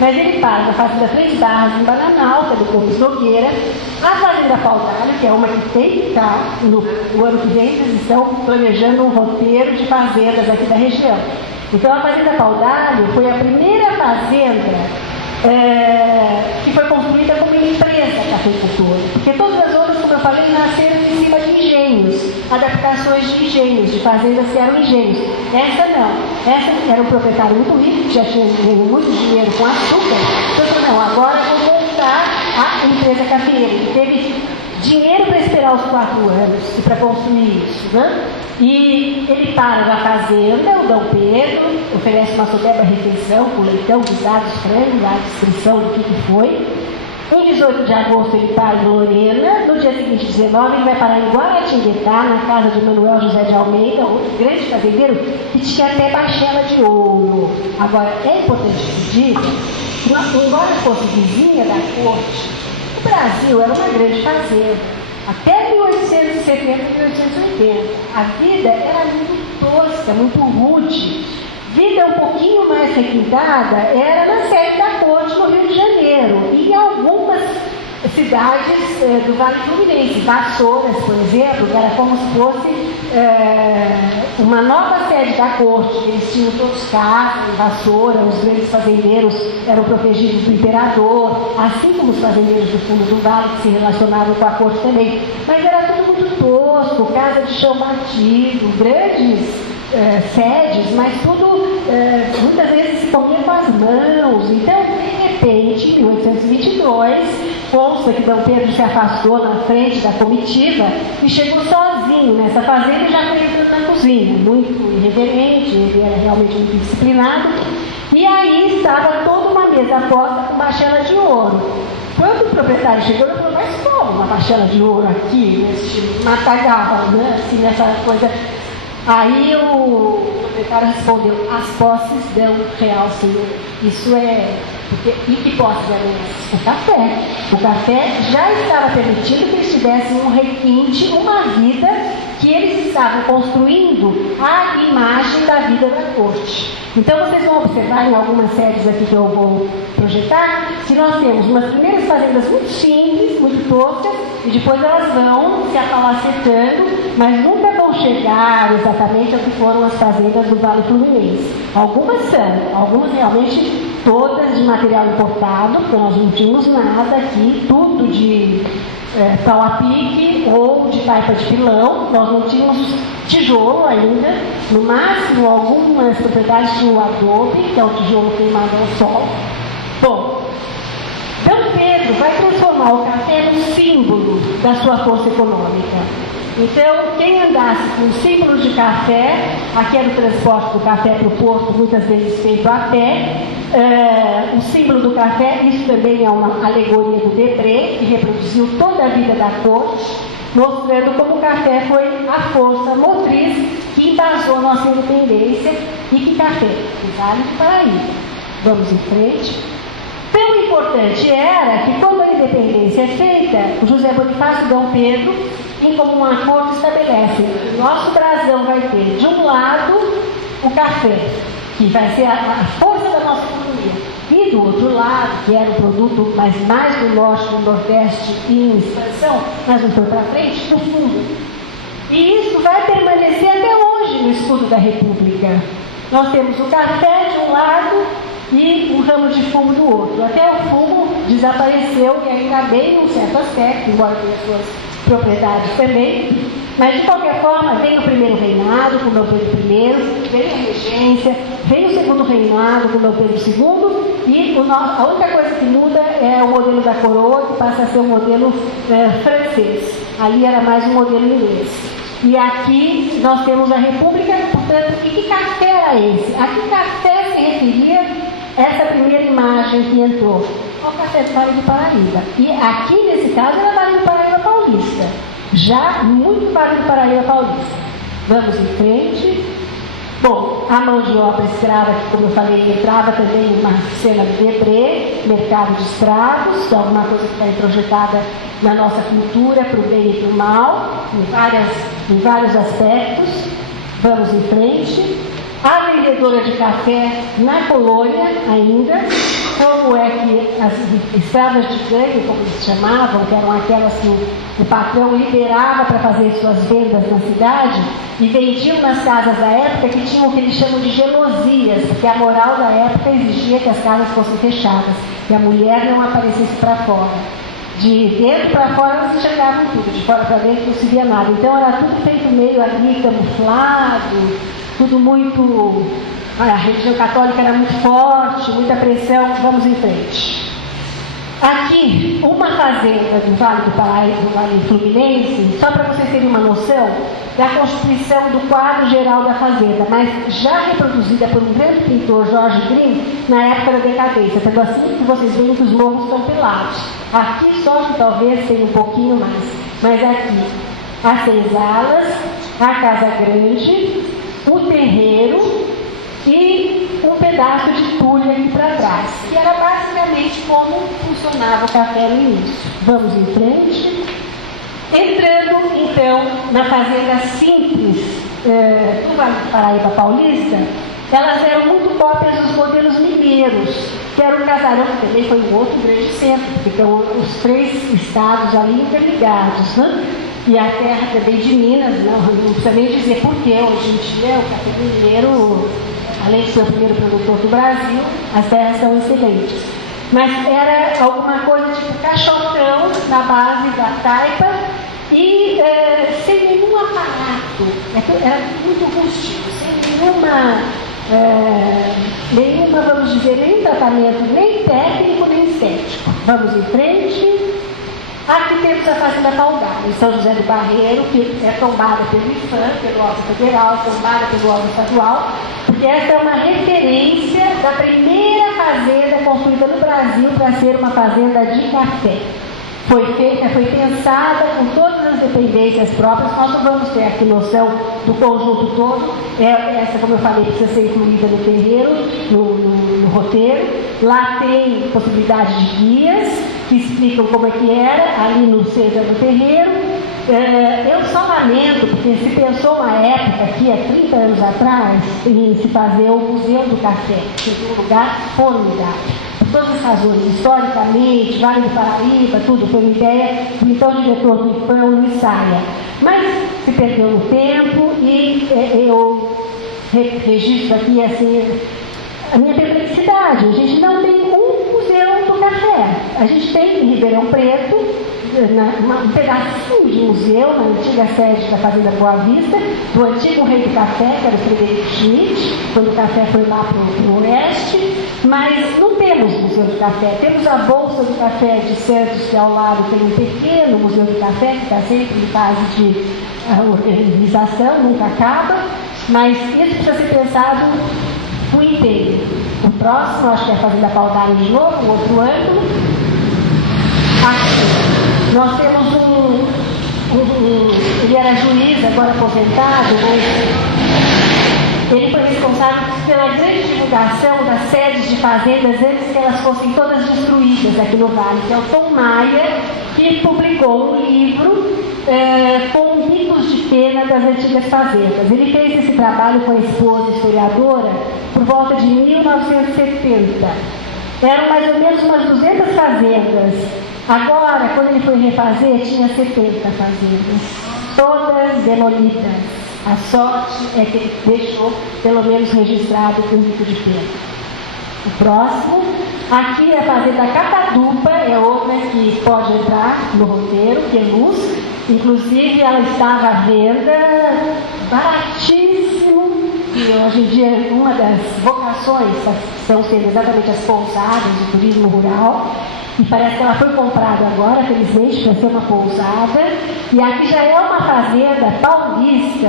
Mas ele para na fazenda Três Barras, em Bananal, que é do Campos Nogueira, a fazenda Paudalho, que é uma que tem que estar no ano que vem, eles estão planejando um roteiro de fazendas aqui da região. Então, a fazenda Paudalho foi a primeira fazenda que foi construída como empresa cafeicultora, porque todas as outras, como eu falei, nasceram em cima de engenhos, adaptações de engenhos, de fazendas que eram engenhos. Essa não, essa era um proprietário muito rico, que já tinha muito dinheiro com açúcar, então falou, não, agora eu vou montar a empresa cafeeira. Ele teve dinheiro para esperar os 4 anos e para construir isso, né? E ele para na fazenda, o Dom Pedro, oferece uma soberba refeição com leitão, guisados, frango, dá a descrição do que foi. Em 18 de agosto ele para em Lorena, no dia seguinte, 19, ele vai parar em Guaratinguetá, na casa de Manuel José de Almeida, outro grande fazendeiro, que tinha até bachela de ouro. Agora, é importante que se diga que, embora fosse vizinha da corte, o Brasil era uma grande fazenda. Até 1870 e 1880, a vida era muito tosca, muito rude. Vida um pouquinho mais requintada era na sede da corte no Rio de Janeiro e em algumas cidades do Vale Fluminense. Vassouras, por exemplo, era como se fosse uma nova sede da corte. Eles tinham todos carros, vassoura, os grandes fazendeiros eram protegidos do imperador, assim como os fazendeiros do fundo do vale que se relacionavam com a corte também. Mas era tudo muito tosco, casa de chão batido, grandes sedes, mas tudo muitas vezes se comia com as mãos. Então, de repente, em 1822, consta que Dom Pedro se afastou na frente da comitiva e chegou sozinho nessa fazenda e já foi entrando na cozinha, muito irreverente, ele era realmente muito disciplinado. E aí estava toda uma mesa posta com bachela de ouro. Quando o proprietário chegou, ele falou, mas como uma bachela de ouro aqui, nesse matagal, né? Assim, nessa coisa. Aí o proprietário respondeu, as posses dão real, senhor. Isso é... Porque, e que posses eram essas? O café. O café já estava permitido que eles tivessem um requinte, uma vida que eles estavam construindo à imagem da vida da corte. Então vocês vão observar em algumas séries aqui que eu vou projetar, que nós temos umas primeiras fazendas muito simples, muito toscas, e depois elas vão se apalacetando, mas nunca vão chegar exatamente ao que foram as fazendas do Vale Fluminense. Algumas são, algumas realmente todas de material importado, porque nós não tínhamos nada aqui, tudo de pau a pique ou de taipa de pilão, nós não tínhamos tijolo ainda, no máximo algumas propriedades tinham o adobe, que é o tijolo queimado ao sol. Bom, Dom Pedro vai transformar o café num símbolo da sua força econômica. Então, quem andasse com o símbolo de café, aqui era o transporte do café para o porto, muitas vezes feito a pé, o símbolo do café, isso também é uma alegoria do Debré, que reproduziu toda a vida da corte, mostrando como o café foi a força motriz que embasou nossa independência e que café, o Vale do Paraíba. Vamos em frente. Tão importante era que, quando a independência é feita, o José Bonifácio e Dom Pedro, em comum acordo, estabelecem que o nosso brasão vai ter, de um lado, o café, que vai ser a força da nossa economia, e do outro lado, que era um produto mais do norte, do nordeste e em expansão, mas não foi para frente, no fundo. E isso vai permanecer até hoje no escudo da República. Nós temos o café de um lado e um ramo de fumo do outro. Até o fumo desapareceu e ainda bem em um certo aspecto, embora tenha suas propriedades também. Mas, de qualquer forma, vem o primeiro reinado com Dom Pedro I, vem a regência, vem o segundo reinado com Dom Pedro II e a única coisa que muda é o modelo da coroa, que passa a ser um modelo francês. Ali era mais um modelo inglês. E aqui nós temos a República, portanto, e que café era esse? A que café se referia essa primeira imagem que entrou? Ao café do Vale do Paraíba. E aqui, nesse caso, era Vale do Paraíba Paulista. Já muito Vale do Paraíba Paulista. Vamos em frente. Bom, a mão de obra escrava, que, como eu falei, entrava também uma cena de Debré, mercado de escravos, que é alguma coisa que está introjetada na nossa cultura, para o bem e para o mal, em vários aspectos. Vamos em frente. A vendedora de café na colônia ainda, como é que as estradas de ganho, como eles chamavam, que eram aquelas que o patrão liberava para fazer suas vendas na cidade, e vendiam nas casas da época que tinham o que eles chamam de gelosias, porque a moral da época exigia que as casas fossem fechadas, que a mulher não aparecesse para fora. De dentro para fora elas enxergavam tudo, de fora para dentro não se via nada. Então era tudo feito meio ali, camuflado, tudo muito... A religião católica era muito forte, muita pressão. Vamos em frente. Aqui, uma fazenda do Vale do Paraíba, do Vale Fluminense, só para vocês terem uma noção da constituição do quadro geral da fazenda, mas já reproduzida por um grande pintor, Jorge Green, na época da decadência. Sendo assim que vocês veem que os morros estão pelados. Aqui só que talvez tenha um pouquinho mais, mas aqui as senzalas, a casa grande, o terreiro e um pedaço de tulha aqui para trás, que era basicamente como funcionava o café no início. Vamos em frente. Entrando, então, na fazenda simples do Vale do Paraíba Paulista, elas eram muito cópias dos modelos mineiros, que era o casarão, que também foi um outro grande centro, porque estão os três estados ali interligados, né? E a terra também de Minas, não precisa nem dizer porquê. Hoje em dia o café mineiro, além de ser o primeiro produtor do Brasil, as terras são excelentes. Mas era alguma coisa tipo caixotão na base da taipa e sem nenhum aparato. Era muito rústico, sem nenhuma, vamos dizer, nenhum tratamento, nem técnico, nem estético. Vamos em frente. Aqui temos a Fazenda Paudalho, em São José do Barreiro, que é tombada pelo IFAM, pelo órgão federal, tombada pelo órgão estadual, porque essa é uma referência da primeira fazenda construída no Brasil para ser uma fazenda de café. Foi pensada com todas as dependências próprias. Nós não vamos ter aqui noção do conjunto todo. Essa, como eu falei, precisa ser incluída no terreiro, no roteiro. Lá tem possibilidade de guias que explicam como é que era, ali no centro do terreiro. eu só lamento, porque se pensou uma época aqui, há 30 anos atrás, em se fazer o Museu do Café, que é um lugar formidável. Por todas as razões, historicamente, Vale do Paraíba, tudo, foi uma ideia do então diretor do IPAM, Luiz Saia. Mas se perdeu no tempo e eu registro aqui assim, a minha perplexidade. A gente não tem um museu do café. A gente tem em Ribeirão Preto um pedacinho de museu na antiga sede da Fazenda Boa Vista, do antigo rei do café, que era o Frederico Schmidt, quando o café foi lá para o oeste, mas não temos museu do café. Temos a Bolsa do Café de Santos, que ao lado tem um pequeno museu do café, que está sempre em fase de organização, nunca acaba, mas isso precisa ser pensado o inteiro. O próximo, acho que é a Fazenda Paudalho de novo, um outro ângulo. Aqui nós temos ele era juiz, agora aposentado, mas ele foi responsável pela grande divulgação das sedes de fazendas antes que elas fossem todas destruídas aqui no Vale, que é o Tom Maia, que publicou um livro com bicos de pena das antigas fazendas. Ele fez esse trabalho com a esposa historiadora por volta de 1970. Eram mais ou menos umas 200 fazendas. Agora, quando ele foi refazer, tinha 70 fazendas, todas demolidas. A sorte é que ele deixou, pelo menos registrado, com bico de pena. O próximo, aqui é a Fazenda Catadupa, é outra que pode entrar no roteiro, que é luz. Inclusive, ela estava à venda, baratíssimo. E hoje em dia, uma das vocações são sendo exatamente as pousadas, o turismo rural. E parece que ela foi comprada agora, felizmente, para ser uma pousada. E aqui já é uma fazenda paulista,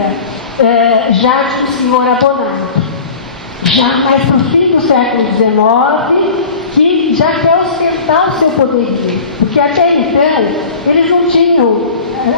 já de um senhor abonado. Já mais para o fim do século XIX, que já quer ostentar o seu poderio. Porque até então, eles não tinham,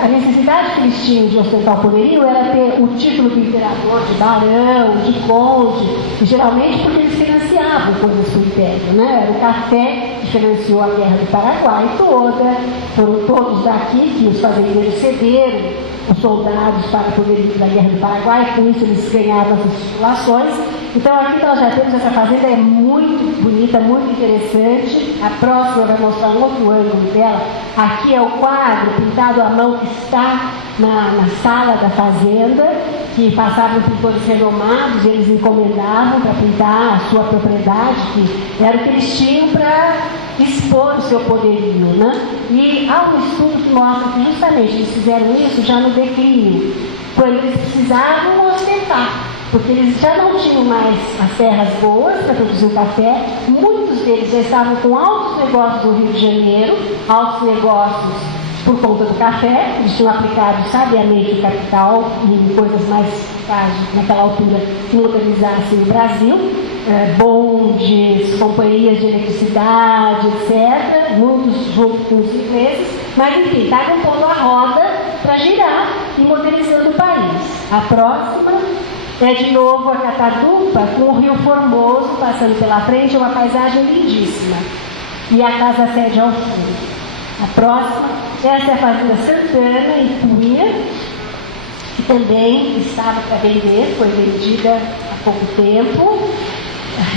a necessidade que eles tinham de ostentar o poderio era ter o título de imperador, de barão, de conde, e geralmente porque eles financiavam coisas do império, né? Era o café que financiou a Guerra do Paraguai toda, foram todos daqui que os fazendeiros cederam os soldados para poderem ir da Guerra do Paraguai, com isso eles ganhavam as titulações. Então aqui nós já temos essa fazenda, é muito bonita, muito interessante. A próxima vai mostrar um outro ângulo dela. Aqui é o quadro pintado à mão que está na sala da fazenda, que passavam pintores renomados e eles encomendavam para pintar a sua propriedade, que era o que eles tinham para expor o seu poderio, né? E há um estudo que mostra que justamente eles fizeram isso já no declínio, quando eles precisavam ostentar, porque eles já não tinham mais as terras boas para produzir o café. Muitos deles já estavam com altos negócios no Rio de Janeiro, altos negócios por conta do café. Eles tinham aplicado sabiamente o capital em coisas mais fáceis naquela altura que modernizassem o Brasil, bondes, companhias de eletricidade, etc., muitos junto com os ingleses, mas enfim, estavam pondo a roda para girar e modernizando o país. A próxima é de novo a Catadupa, com o Rio Formoso passando pela frente, uma paisagem lindíssima. E a casa sede ao fundo. A próxima, essa é a Fazenda Santana, em Cunha, que também estava para vender, foi vendida há pouco tempo.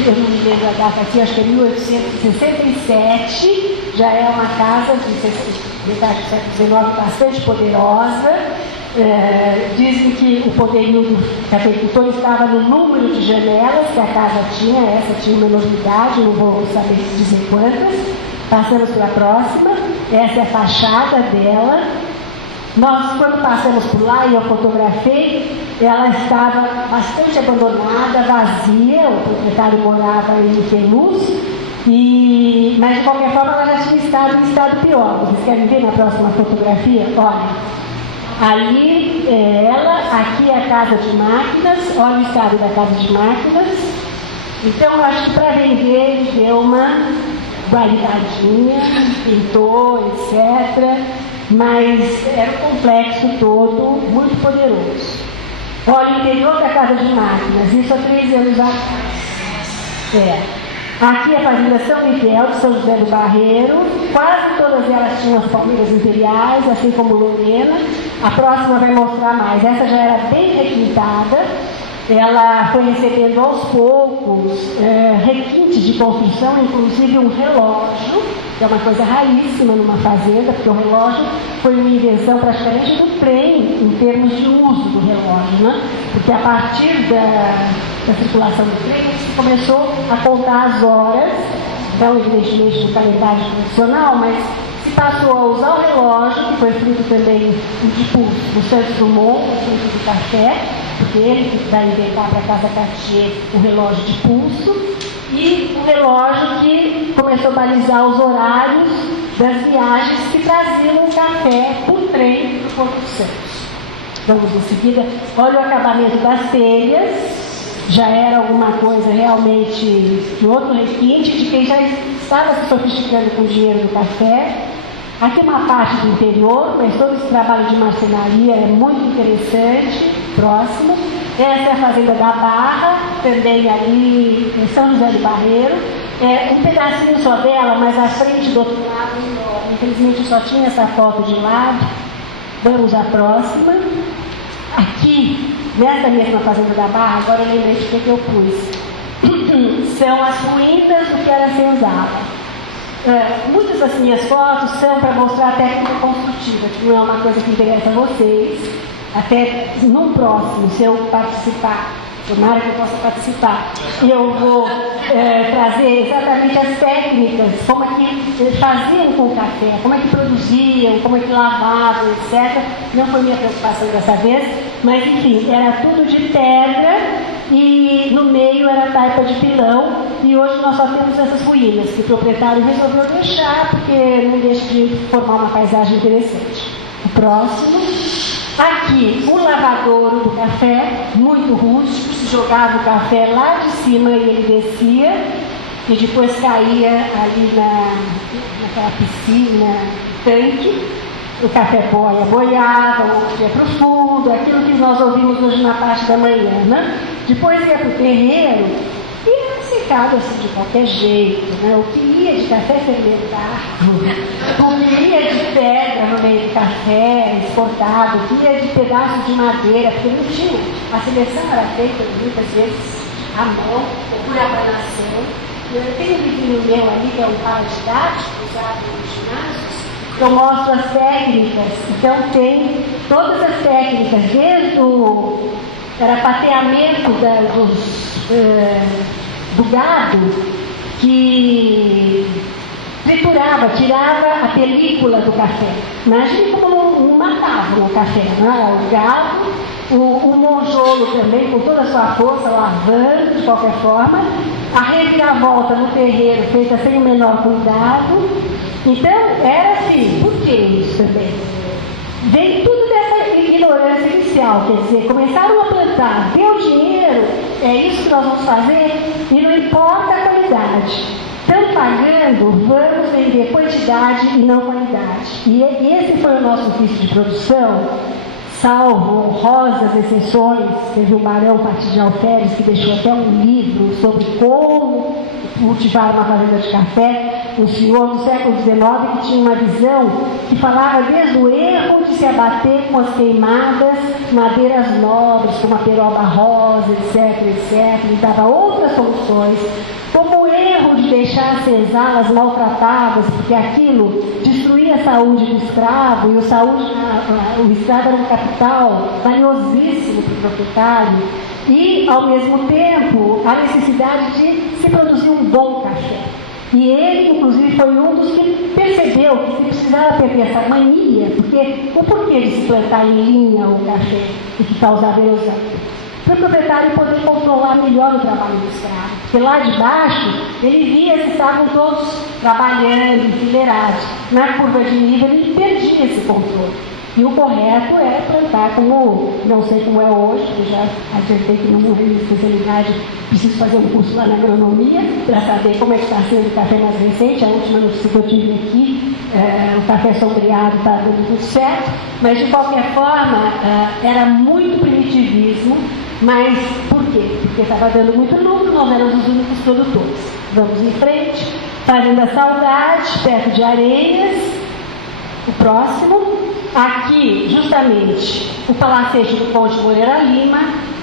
Eu não me lembro a data aqui, acho que é 1867, já é uma casa de metade do século XIX bastante poderosa. Dizem que o poderio do cafeicultor estava no número de janelas que a casa tinha, essa tinha uma enormidade, não vou saber dizer quantas. Passamos para a próxima, essa é a fachada dela. Nós, quando passamos por lá e eu fotografei, ela estava bastante abandonada, vazia, o proprietário morava em Queluz, mas de qualquer forma ela já tinha estado em estado pior. Vocês querem ver na próxima fotografia? Olha, ali é ela, aqui é a casa de máquinas, olha o estado da casa de máquinas. Então eu acho que para vender ele deu uma guardadinha, pintou, etc., mas era um complexo todo muito poderoso. Olha o interior da casa de máquinas, isso há 3 anos atrás. Aqui a Fazenda São Miguel, de São José do Barreiro, quase todas elas tinham as palmeiras imperiais, assim como Lorena. A próxima vai mostrar mais. Essa já era bem requintada. Ela foi recebendo aos poucos requintes de construção, inclusive um relógio, que é uma coisa raríssima numa fazenda, porque o relógio foi uma invenção praticamente do trem, em termos de uso do relógio, né? Porque a partir da circulação do trem, se começou a contar as horas, não evidentemente no calendário tradicional, mas se passou a usar o relógio, que foi fruto também do Santos Dumont, fruto do café, porque ele que vai inventar para a Casa Cartier o relógio de pulso, e o relógio que começou a balizar os horários das viagens que traziam o café por trem para o Porto de Santos. Vamos em seguida, olha o acabamento das telhas, já era alguma coisa realmente de outro requinte, de quem já estava se sofisticando com o dinheiro do café. Aqui uma parte do interior, mas todo esse trabalho de marcenaria é muito interessante. Próximo. Essa é a Fazenda da Barra, também ali em São José do Barreiro. Um pedacinho só dela, mas a frente do outro lado, infelizmente só tinha essa foto de lado. Vamos à próxima. Aqui, nessa mesma Fazenda da Barra, agora eu lembrei de que eu pus. São as ruínas do que era senzala. Muitas das minhas fotos são para mostrar a técnica construtiva, que não é uma coisa que interessa a vocês. Até num próximo, se eu participar, tomara que eu possa participar, eu vou trazer exatamente as técnicas, como é que faziam com o café, como é que produziam, como é que lavavam, etc. Não foi minha preocupação dessa vez, mas enfim, era tudo de pedra e no meio era taipa de pilão, e hoje nós só temos essas ruínas que o proprietário resolveu deixar porque não deixa de formar uma paisagem interessante. O próximo. Aqui, o lavadouro do café, muito rústico, se jogava o café lá de cima e ele descia, e depois caía ali naquela piscina, tanque, o café boiava, ia para o fundo, aquilo que nós ouvimos hoje na parte da manhã, né? Depois ia para o terreiro, e era secado assim de qualquer jeito, né? O que ia de café fermentado, o que ia de pedra no meio do café exportado, o que ia de pedaços de madeira, porque não tinha. A seleção era feita muitas vezes à mão, ou por abanação. Tem um livrinho meu ali, que é um paradidático, usado nos ginásios, que eu mostro as técnicas. Então tem todas as técnicas, desde o pateamento do gado, que triturava, tirava a película do café. Imagine como não matava o café, né? O gado, o monjolo também, com toda a sua força, lavando de qualquer forma, a reviravolta no terreiro feita sem o menor cuidado. Então, era assim. Por que isso também? Veio tudo dessa ignorância inicial, quer dizer, começaram a plantar, deu dinheiro, é isso que nós vamos fazer, e não importa a qualidade. Estão pagando, vamos vender quantidade e não qualidade. E esse foi o nosso vício de produção, salvo honrosas exceções. Teve o Barão Martins de Alferes, que deixou até um livro sobre como cultivar uma fazenda de café, um senhor do século XIX que tinha uma visão que falava desde o erro de se abater com as queimadas madeiras nobres, como a peroba rosa, etc, etc, e dava outras soluções, como o erro de deixar as senzalas maltratadas, porque aquilo destruía a saúde do escravo, e o escravo era um capital valiosíssimo para o proprietário, e, ao mesmo tempo, a necessidade de se produzir um bom café. E ele, inclusive, foi um dos que percebeu que se precisava perder essa mania, porque o porquê de se plantar em linha o café e que causava erosão? Para o proprietário poder controlar melhor o trabalho do escravo. Porque lá de baixo, ele via que estavam todos trabalhando, enfileirados. Na curva de nível, ele perdia esse controle. E o correto é plantar como, não sei como é hoje, eu já acertei que não morri de especialidade, preciso fazer um curso lá na agronomia para saber como é que está sendo o café mais recente. A última notícia que eu tive aqui, o café sombreado está dando tudo certo, mas de qualquer forma, era muito primitivismo, mas por quê? Porque estava dando muito lucro, nós éramos os únicos produtores. Vamos em frente, Fazenda Saudade, perto de Areias, o próximo. aqui, justamente, o palacete do Conde Moreira Lima.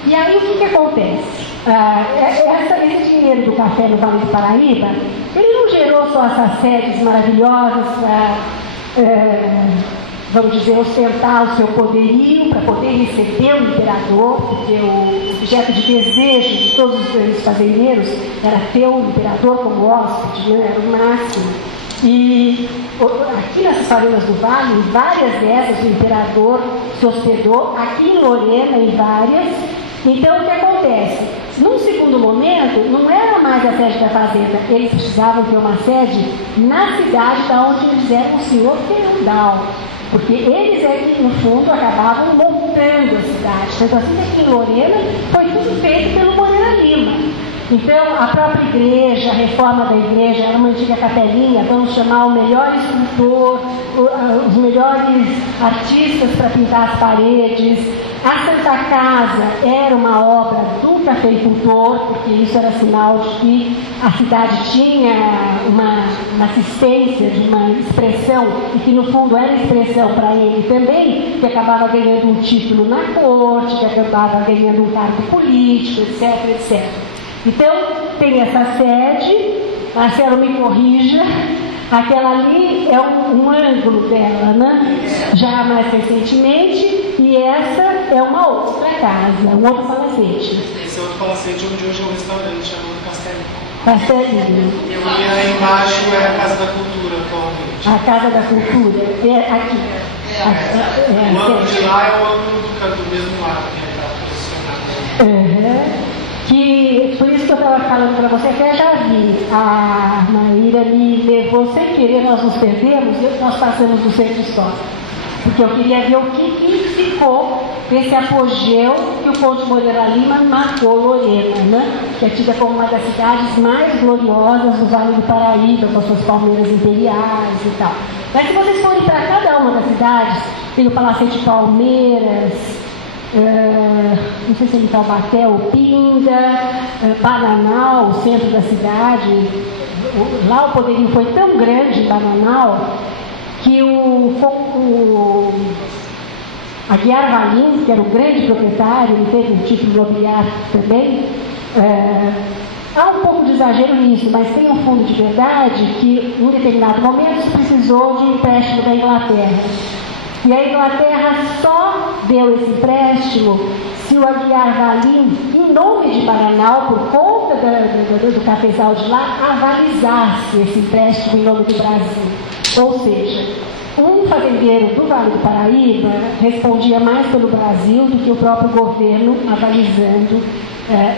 E aí, o que acontece? Esse dinheiro do café no Vale do Paraíba, ele não gerou só essas sedes maravilhosas para, vamos dizer, ostentar o seu poderio, para poder receber o imperador, porque o objeto de desejo de todos os fazendeiros era ter o imperador como hóspede, né? Era o máximo. E aqui nas fazendas do Vale, em várias dessas, o imperador se hospedou, aqui em Lorena, em várias. Então, o que acontece? Num segundo momento, não era mais a sede da fazenda, eles precisavam ter uma sede na cidade da onde eles eram o senhor feudal, porque eles é que, no fundo, acabavam montando a cidade. Tanto assim que aqui em Lorena foi tudo feito pelo Moreira Lima. Então, a própria igreja, a reforma da igreja, era uma antiga capelinha, vamos chamar o melhor escultor, os melhores artistas para pintar as paredes. A Santa Casa era uma obra do cafeicultor, porque isso era sinal de que a cidade tinha uma assistência, de uma expressão, e que no fundo era expressão para ele também, que acabava ganhando um título na corte, que acabava ganhando um cargo político, etc, etc. Então, tem essa sede, Marcelo me corrija, aquela ali é um ângulo dela, né? Já mais recentemente, e essa é uma outra casa, um outro palacete. Esse é outro palacete onde hoje é um restaurante chamado Castelinho. Castelinho. E ali embaixo é a Casa da Cultura atualmente. A Casa da Cultura, é aqui. O ângulo de lá é o ângulo do mesmo lado que está posicionado. Que, por isso que eu estava falando para você, até já vi, a Maíra me levou sem querer, nós nos perdemos, nós passamos do centro histórico, porque eu queria ver o que ficou desse apogeu que o Conde Moreira Lima marcou Lorena, né? Que é tida como uma das cidades mais gloriosas do Vale do Paraíba, com as suas palmeiras imperiais e tal. Mas se vocês forem para cada uma das cidades, tem o Palacete de Palmeiras, não sei se é em Taubaté ou Pinda, Bananal, o centro da cidade. Lá o poderio foi tão grande em Bananal que o Aguiar Valim, que era um grande proprietário, ele teve um título nobiliário também. Há um pouco de exagero nisso, mas tem um fundo de verdade que em determinado momento se precisou de um empréstimo da Inglaterra. E a Inglaterra só deu esse empréstimo se o Aguiar Valim, em nome de Bananal, por conta do cafezal de lá, avalizasse esse empréstimo em nome do Brasil. Ou seja, um fazendeiro do Vale do Paraíba respondia mais pelo Brasil do que o próprio governo avalizando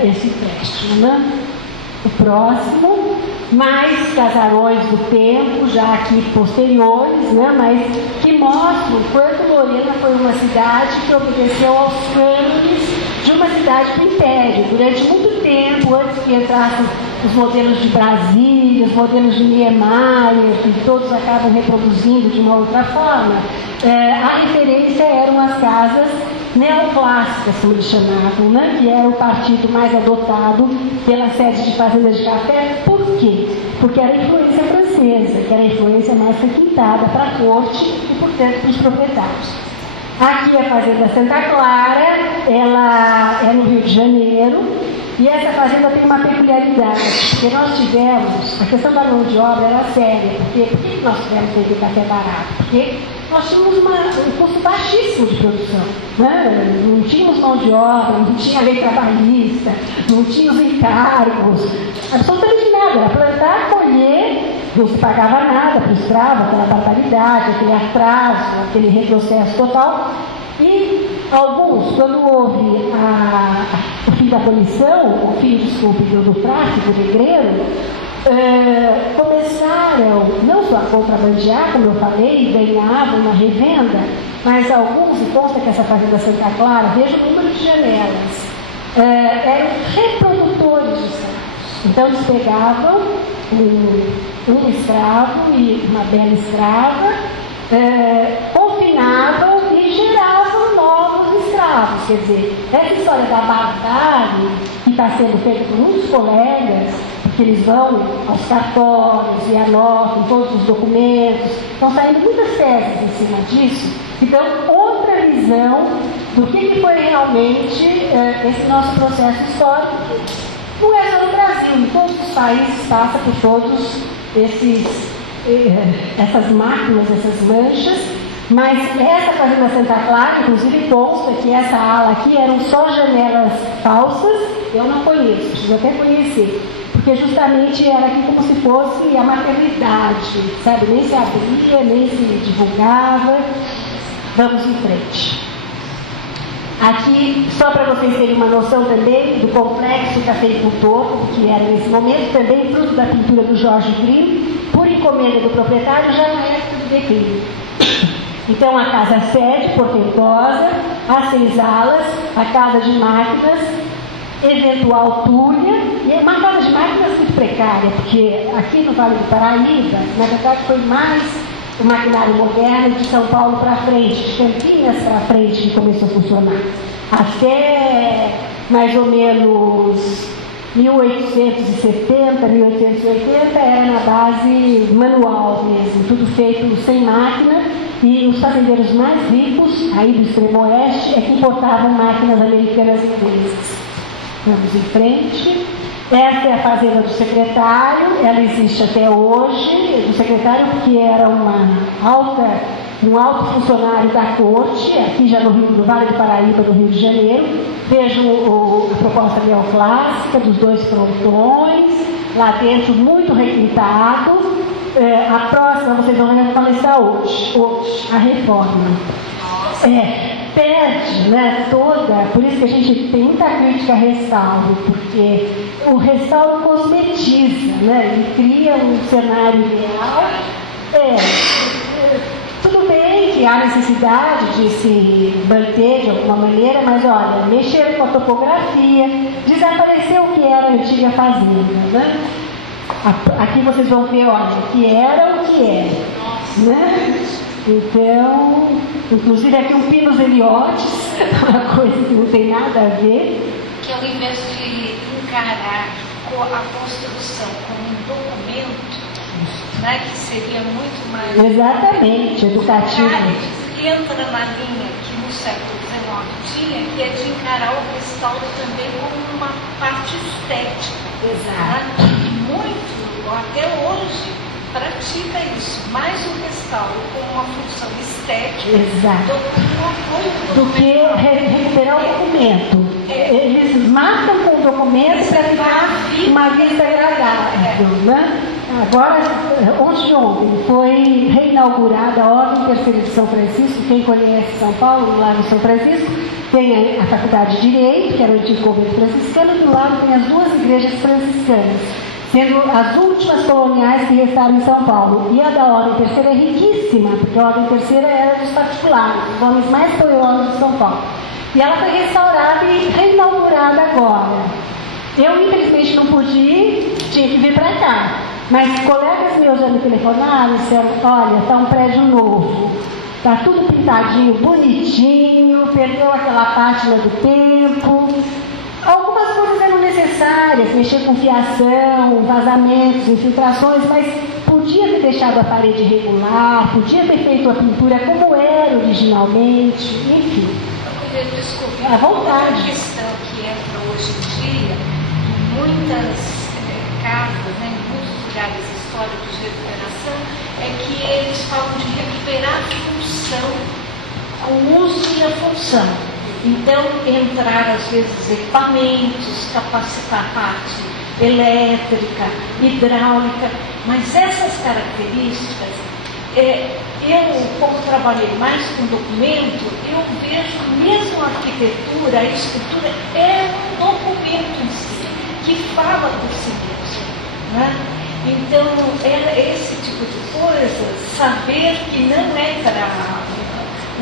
esse empréstimo, né? O próximo, mais casarões do tempo, já aqui posteriores, né, mas que mostram quanto Lorena foi uma cidade que obedeceu aos cânones de uma cidade do Império. Durante muito tempo, antes que entrassem os modelos de Brasília, os modelos de Niemeyer, que todos acabam reproduzindo de uma outra forma, a referência eram as casas neoclássicas, como eles chamavam, né? Que era o partido mais adotado pela sede de fazendas de café. Por quê? Porque era a influência francesa, que era a influência mais requintada para a corte e, portanto, para os proprietários. Aqui a Fazenda Santa Clara, ela é no Rio de Janeiro, e essa fazenda tem uma peculiaridade, porque nós tivemos, a questão da mão de obra era séria, porque por que nós tivemos que ter café barato? Porque nós tínhamos um custo baixíssimo de produção, né? Não tínhamos mão de obra, não tinha lei trabalhista, não tinha os encargos, absolutamente nada, era plantar, colher, não se pagava nada para o escravo, aquela barbaridade, aquele atraso, aquele retrocesso total. E alguns, quando houve o fim da abolição, o fim, desculpe, do tráfico negreiro, começaram não só a contrabandear, como eu falei, ganhavam na revenda, mas alguns, e consta que essa fazenda Santa Clara, veja o número de janelas, eram reprodutores de escravos. Então eles pegavam um escravo e uma bela escrava, confinavam e geravam novos escravos. Quer dizer, essa história da barbárie que está sendo feita por muitos colegas, que eles vão aos cartórios e anotam todos os documentos, estão saindo muitas teses em cima disso, Então, outra visão do que foi realmente esse nosso processo histórico, que não é só no Brasil, em todos os países passa por todos essas máquinas, essas manchas, mas essa Fazenda Santa Clara, inclusive consta que essa ala aqui eram só janelas falsas, eu não conheço, preciso até conhecer, porque justamente era aqui como se fosse a maternidade, sabe? Nem se abria, nem se divulgava. Vamos em frente. Aqui, só para vocês terem uma noção também do complexo cafeicultor, que era nesse momento, também fruto da pintura do Jorge Grimm, por encomenda do proprietário, já na época do declínio. Então, a casa sede, portentosa, as 6 alas, a casa de máquinas, eventual tulha, e uma casa de máquinas muito precária, porque aqui no Vale do Paraíba, na verdade, foi mais o maquinário moderno de São Paulo para frente, de Campinas para frente, que começou a funcionar. Até mais ou menos 1870, 1880, era na base manual mesmo, tudo feito sem máquina, e os fazendeiros mais ricos, aí do extremo oeste, é que importavam máquinas americanas e inglesas. Vamos em frente. Essa é a fazenda do secretário, ela existe até hoje, do secretário porque era um alto funcionário da corte, aqui já no Vale do Paraíba, do Rio de Janeiro. Vejam a proposta neoclássica dos 2 frontões, lá dentro muito requintado. A próxima vocês vão ver como está hoje, a reforma. Perde, né, toda, por isso que a gente tem muita crítica a restauro, porque o restauro cosmetiza, né, ele cria um cenário ideal. Tudo bem que há necessidade de se manter de alguma maneira, mas olha, mexeram com a topografia, desapareceu o que era a antiga fazenda, né? Aqui vocês vão ver, olha, o que era o que é, né? Então, inclusive aqui um Pinus Eliotes, uma coisa que não tem nada a ver. Que ao invés de encarar a construção como um documento, né, que seria muito mais... Exatamente, educativo. Entra na linha que no século XIX tinha, que é de encarar o restauro também como uma parte estética. Exato. Né? Muito, até hoje, pratica isso, mais o restauro como uma função estética. Exato. Do que recuperar o documento. Eles matam com o documento para ficar uma vista agradável, né? Agora, ontem foi reinaugurada a Ordem Terceira de São Francisco. Quem conhece São Paulo, lá no São Francisco, tem a Faculdade de Direito, que era o antigo convento franciscano, e do lado tem as 2 igrejas franciscanas, sendo as últimas coloniais que restaram em São Paulo. E a da Ordem Terceira é riquíssima, porque a Ordem Terceira era dos particulares, os homens mais poderosos de São Paulo. E ela foi restaurada e reinaugurada agora. Eu, infelizmente, não pude ir, tinha que vir para cá. Mas colegas meus já me telefonaram e disseram, olha, está um prédio novo, está tudo pintadinho, bonitinho, perdeu aquela pátina do tempo. Algumas coisas eram necessárias, mexer com fiação, vazamentos, infiltrações, mas podia ter deixado a parede regular, podia ter feito a pintura como era originalmente, enfim. Eu queria descobrir à vontade. Uma questão que entra hoje em dia, em muitas casas, né, em muitos lugares históricos de recuperação, é que eles falam de recuperar a função, o uso e a função. Então, entrar às vezes equipamentos, capacitar a parte elétrica, hidráulica, mas essas características, eu, como trabalhei mais com documento, eu vejo mesmo a arquitetura, a estrutura é um documento em si, que fala por si mesmo, né? Então, esse tipo de coisa, saber que não é para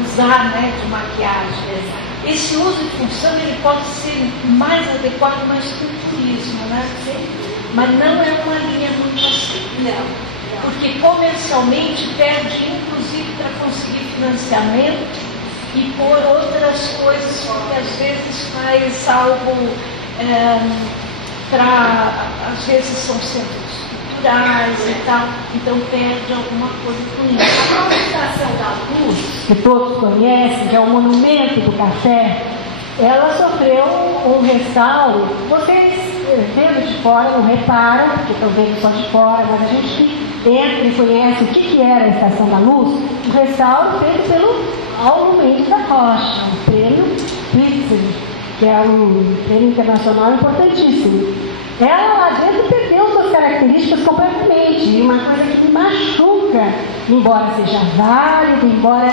usar, né, de maquiagem. Esse uso e função ele pode ser mais adequado mais para o turismo, né? Mas não é uma linha muito assim. Não. Porque comercialmente perde, inclusive, para conseguir financiamento e por outras coisas que às vezes faz algo para, às vezes são centros gás e tal, então perde alguma coisa com isso. A própria Estação da Luz, que todos conhecem, que é o monumento do café, ela sofreu um restauro. Vocês, vendo de fora, não reparam, porque estão vendo só de fora, mas a gente que entra e conhece o que era a Estação da Luz, um restauro feito pelo Paulo Mendes da Rocha, o prêmio Pritzker, que é um prêmio internacional importantíssimo. Ela lá dentro perdeu suas características completamente, e uma coisa que me machuca, embora seja válido, embora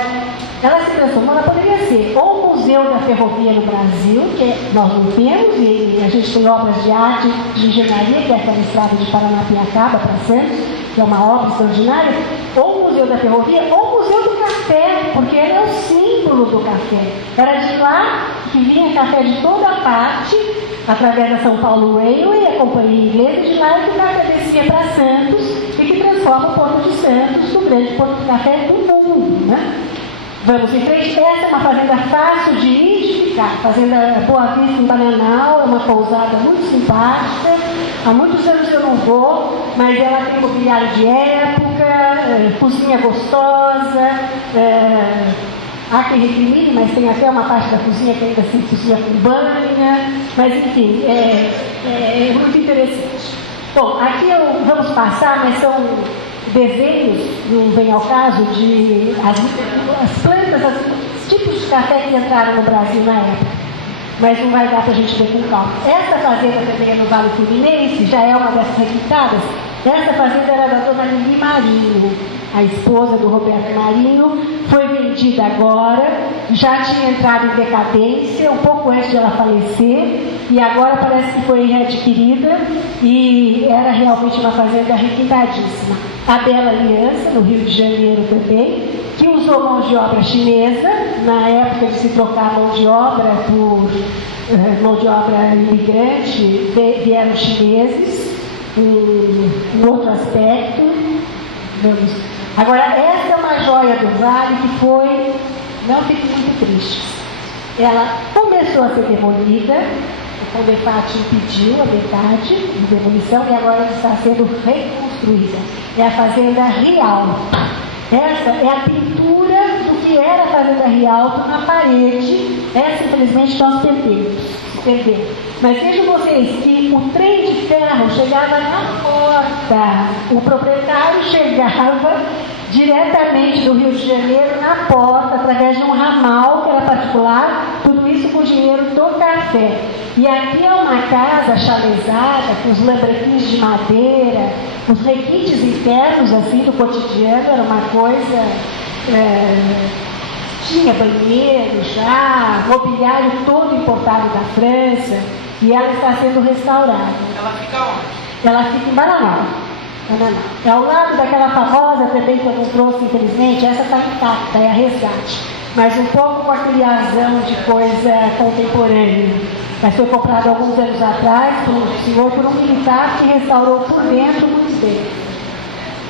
ela se transformou, ela poderia ser ou o Museu da Ferrovia no Brasil, que nós não temos, e a gente tem obras de arte, de engenharia, que é aquela estrada de Paranapiacaba para Santos, que é uma obra extraordinária, ou o Museu da Ferrovia, ou o Museu do Café, porque ele é o símbolo do café. Era de lá que vinha café de toda parte, através da São Paulo Railway, a companhia inglesa, de lá que o café descia para Santos e que transforma o Porto de Santos no grande porto de café do mundo, né? Vamos em frente. Essa é uma fazenda fácil de identificar. Fazenda Boa Vista em Bananal, é uma pousada muito simpática. Há muitos anos que eu não vou, mas ela tem mobiliário de época, cozinha gostosa, há quem recrimine, mas tem até uma parte da cozinha que ainda se cozinha com banha, mas enfim, é muito interessante. Bom, aqui vamos passar, mas são desenhos, não vem ao caso, de as plantas, os tipos de café que entraram no Brasil na época. Mas não vai dar para a gente ver com calma. Essa fazenda também é no Vale Fluminense, já é uma dessas requintadas. Essa fazenda era da dona Lili Marinho, a esposa do Roberto Marinho, foi vendida agora, já tinha entrado em decadência, um pouco antes de ela falecer, e agora parece que foi readquirida, e era realmente uma fazenda requintadíssima. A Bela Aliança, no Rio de Janeiro também, que usou mão de obra chinesa, na época de se trocar mão de obra por mão de obra imigrante, vieram chineses, um outro aspecto. Agora, essa é uma joia do Vale que foi, não fique muito triste, ela começou a ser demolida, o Condefat impediu a metade de demolição e agora está sendo reconstruída. É a Fazenda Rialto. Essa é a pintura do que era a Fazenda Rialto na parede. Essa, infelizmente, nós perdemos. Mas vejam vocês que o trem de ferro chegava na porta. O proprietário chegava diretamente do Rio de Janeiro na porta, através de um ramal que era particular, tudo isso com o dinheiro do café. E aqui é uma casa chavezada, com os lambrequins de madeira, os requintes internos assim do cotidiano, era uma coisa... tinha banheiro já, mobiliário todo importado da França, e ela está sendo restaurada. Ela fica onde? Ela fica em Bananal. É ao lado daquela famosa também que eu não trouxe, infelizmente, essa está intacta, é a Resgate. Mas um pouco com aquele azão de coisa contemporânea. Mas foi comprado alguns anos atrás por um senhor, por um militar que restaurou por dentro muito bem.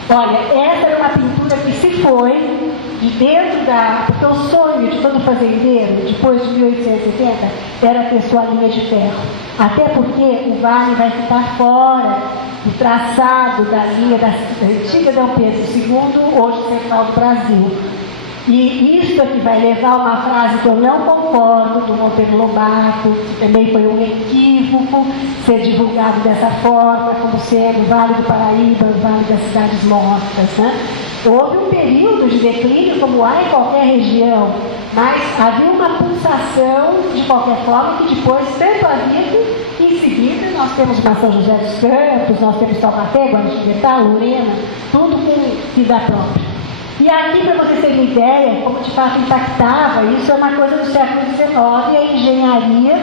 Olha, essa era uma pintura que se foi de dentro da... Porque o sonho de todo fazendeiro, depois de 1870, era ter sua linha de ferro. Até porque o Vale vai ficar fora do traçado da linha da antiga Dom Pedro II, hoje central do Brasil. E isso é que vai levar a uma frase que eu não concordo, do Monteiro Lobato, que também foi um equívoco ser divulgado dessa forma, como sendo o Vale do Paraíba, o Vale das Cidades Mortas, né? Houve um período de declínio, como há em qualquer região, mas havia uma pulsação, de qualquer forma, que depois tanto havia que, em seguida, nós temos uma São José dos Campos, nós temos Taubaté, Guaratinguetá, Lorena, tudo com vida própria. E aqui, para vocês terem uma ideia, como de fato impactava, isso é uma coisa do século XIX, a engenharia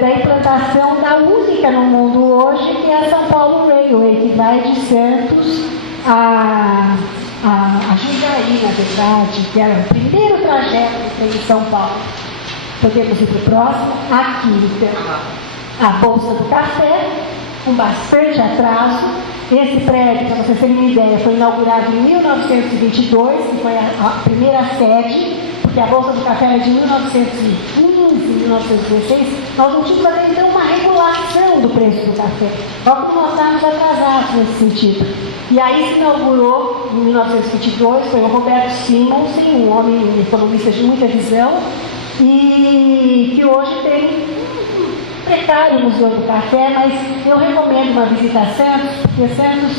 da implantação da única no mundo hoje, que é a São Paulo Railway, que vai de Santos a Jundiaí, na verdade, que era o primeiro trajeto que tem em São Paulo. Podemos ir para o próximo. Aqui, então, a Bolsa do Café, com bastante atraso. Esse prédio, para vocês terem uma ideia, foi inaugurado em 1922, que foi a primeira sede, porque a Bolsa do Café era de 1915, 1916. Nós não tínhamos até então uma regular inflação do preço do café. Logo que nós estávamos atrasados nesse sentido. E aí se inaugurou, em 1922, foi o Roberto Simonsen, um homem economista de muita visão, e que hoje tem precário Museu do Café, mas eu recomendo uma visita a Santos, porque Santos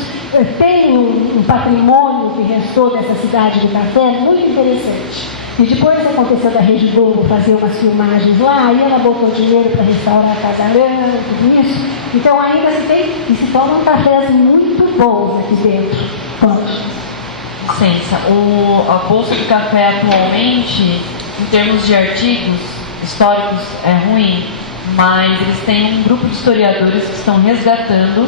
tem um patrimônio que restou dessa cidade do café muito interessante. E depois aconteceu da Rede Globo fazer umas filmagens lá, aí ela botou dinheiro para restaurar a Casa Arana, tudo isso. Então ainda se tem, e se tomam cafés muito bons aqui dentro. Pode. Licença, a Bolsa do Café atualmente, em termos de artigos históricos, é ruim, mas eles têm um grupo de historiadores que estão resgatando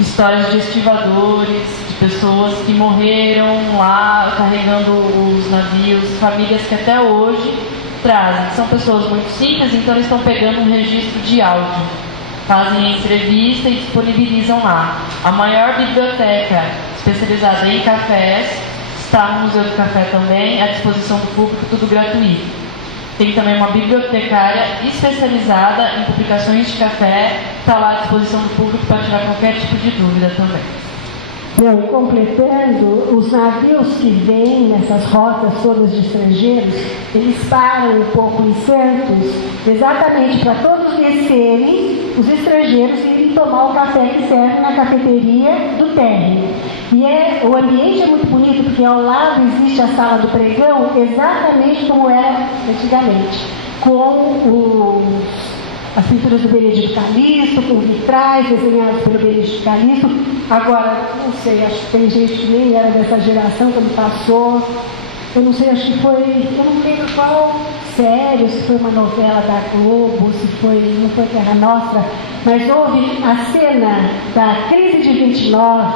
histórias de estivadores, de pessoas que morreram lá carregando os navios, famílias que até hoje trazem. São pessoas muito simples, então eles estão pegando um registro de áudio, fazem a entrevista e disponibilizam lá. A maior biblioteca especializada em cafés está no Museu do Café também, à disposição do público, tudo gratuito. Tem também uma bibliotecária especializada em publicações de café, está lá à disposição do público para tirar qualquer tipo de dúvida também. Não, e completando, os navios que vêm nessas rotas todas de estrangeiros, eles param um pouco em Santos, exatamente para todos descerem, os estrangeiros irem tomar o café que serve na cafeteria do térreo. E o ambiente é muito bonito, porque ao lado existe a sala do pregão, exatamente como era antigamente, com as pinturas do Benedito Calixto, com vitrais desenhados pelo Benedito Calixto. Agora, não sei, acho que tem gente que nem era dessa geração quando passou. Eu não sei, acho que foi, eu não lembro qual série, se foi uma novela da Globo, se foi, não foi Terra Nostra, mas houve a cena da crise de 29,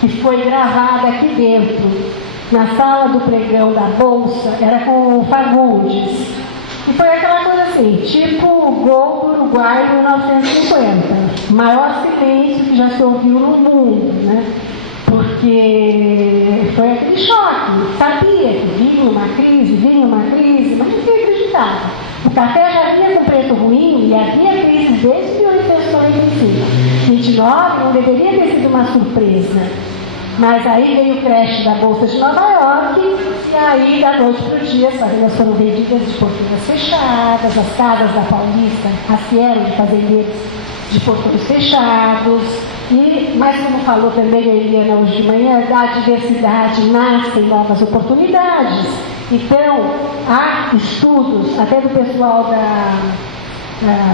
que foi gravada aqui dentro, na sala do pregão da Bolsa, era com o Fagundes. E foi aquela coisa assim, tipo o gol do Uruguai em 1950. Maior silêncio que já se ouviu no mundo, né? Porque foi aquele choque. Sabia que vinha uma crise, mas ninguém acreditava. O café já vinha com preço ruim e havia crise desde 1825. 29 não deveria ter sido uma surpresa. Mas aí veio o crash da Bolsa de Nova York, e aí da noite para o dia as fazendas foram vendidas de portões fechadas, as casas da Paulista, as que eram de fazendeiros, de portões fechados. Mas como falou também a Eliana hoje de manhã, da diversidade nascem novas oportunidades. Então, há estudos, até do pessoal da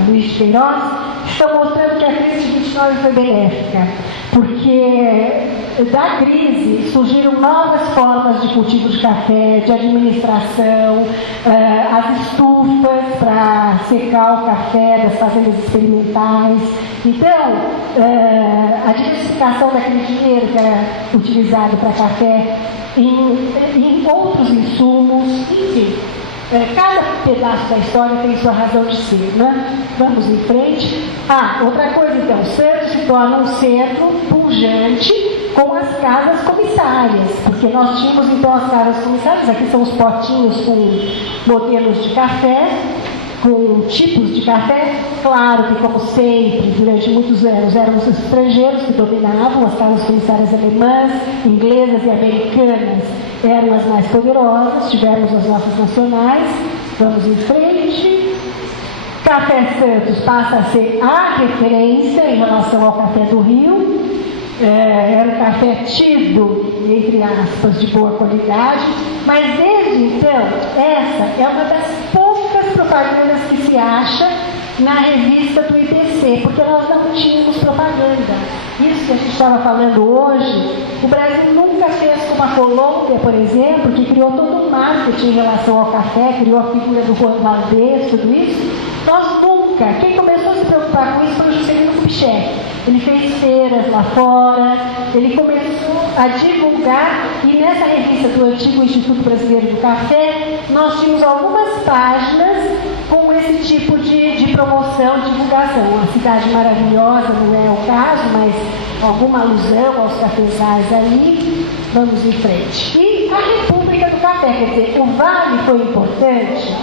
Luiz de Queiroz, estão mostrando que a crise de 29 foi benéfica, porque da crise surgiram novas formas de cultivo de café, de administração, as estufas para secar o café das fazendas experimentais. Então, a diversificação daquele dinheiro que era utilizado para café em outros insumos, enfim. Cada pedaço da história tem sua razão de ser, né? Vamos em frente. Outra coisa então, Santos se torna um centro pujante com as casas comissárias, porque nós tínhamos então as casas comissárias, aqui são os potinhos com modelos de café, com tipos de café. Claro que, como sempre, durante muitos anos eram os estrangeiros que dominavam, as casas comissárias alemãs, inglesas e americanas eram as mais poderosas, tivemos as nossas nacionais. Vamos em frente. Café Santos passa a ser a referência em relação ao café do Rio. Era um café tido, entre aspas, de boa qualidade, mas desde então, essa é uma das poucas propagandas que se acha na revista do IPC, porque nós não tínhamos propaganda. Isso que a gente estava falando hoje, o Brasil nunca fez como a Colômbia, por exemplo, que criou todo um marketing em relação ao café, criou a figura do Juan Valdez, tudo isso. Nós nunca. Quem começou a se preocupar com isso foi o Juscelino Kubitschek. Ele fez feiras lá fora, ele começou a divulgar, e nessa revista do antigo Instituto Brasileiro do Café, nós tínhamos algumas páginas com esse tipo de promoção, de divulgação. Uma cidade maravilhosa, não é o caso, mas alguma alusão aos cafezais aí. Vamos em frente. E a República do Café, quer dizer, o Vale foi importante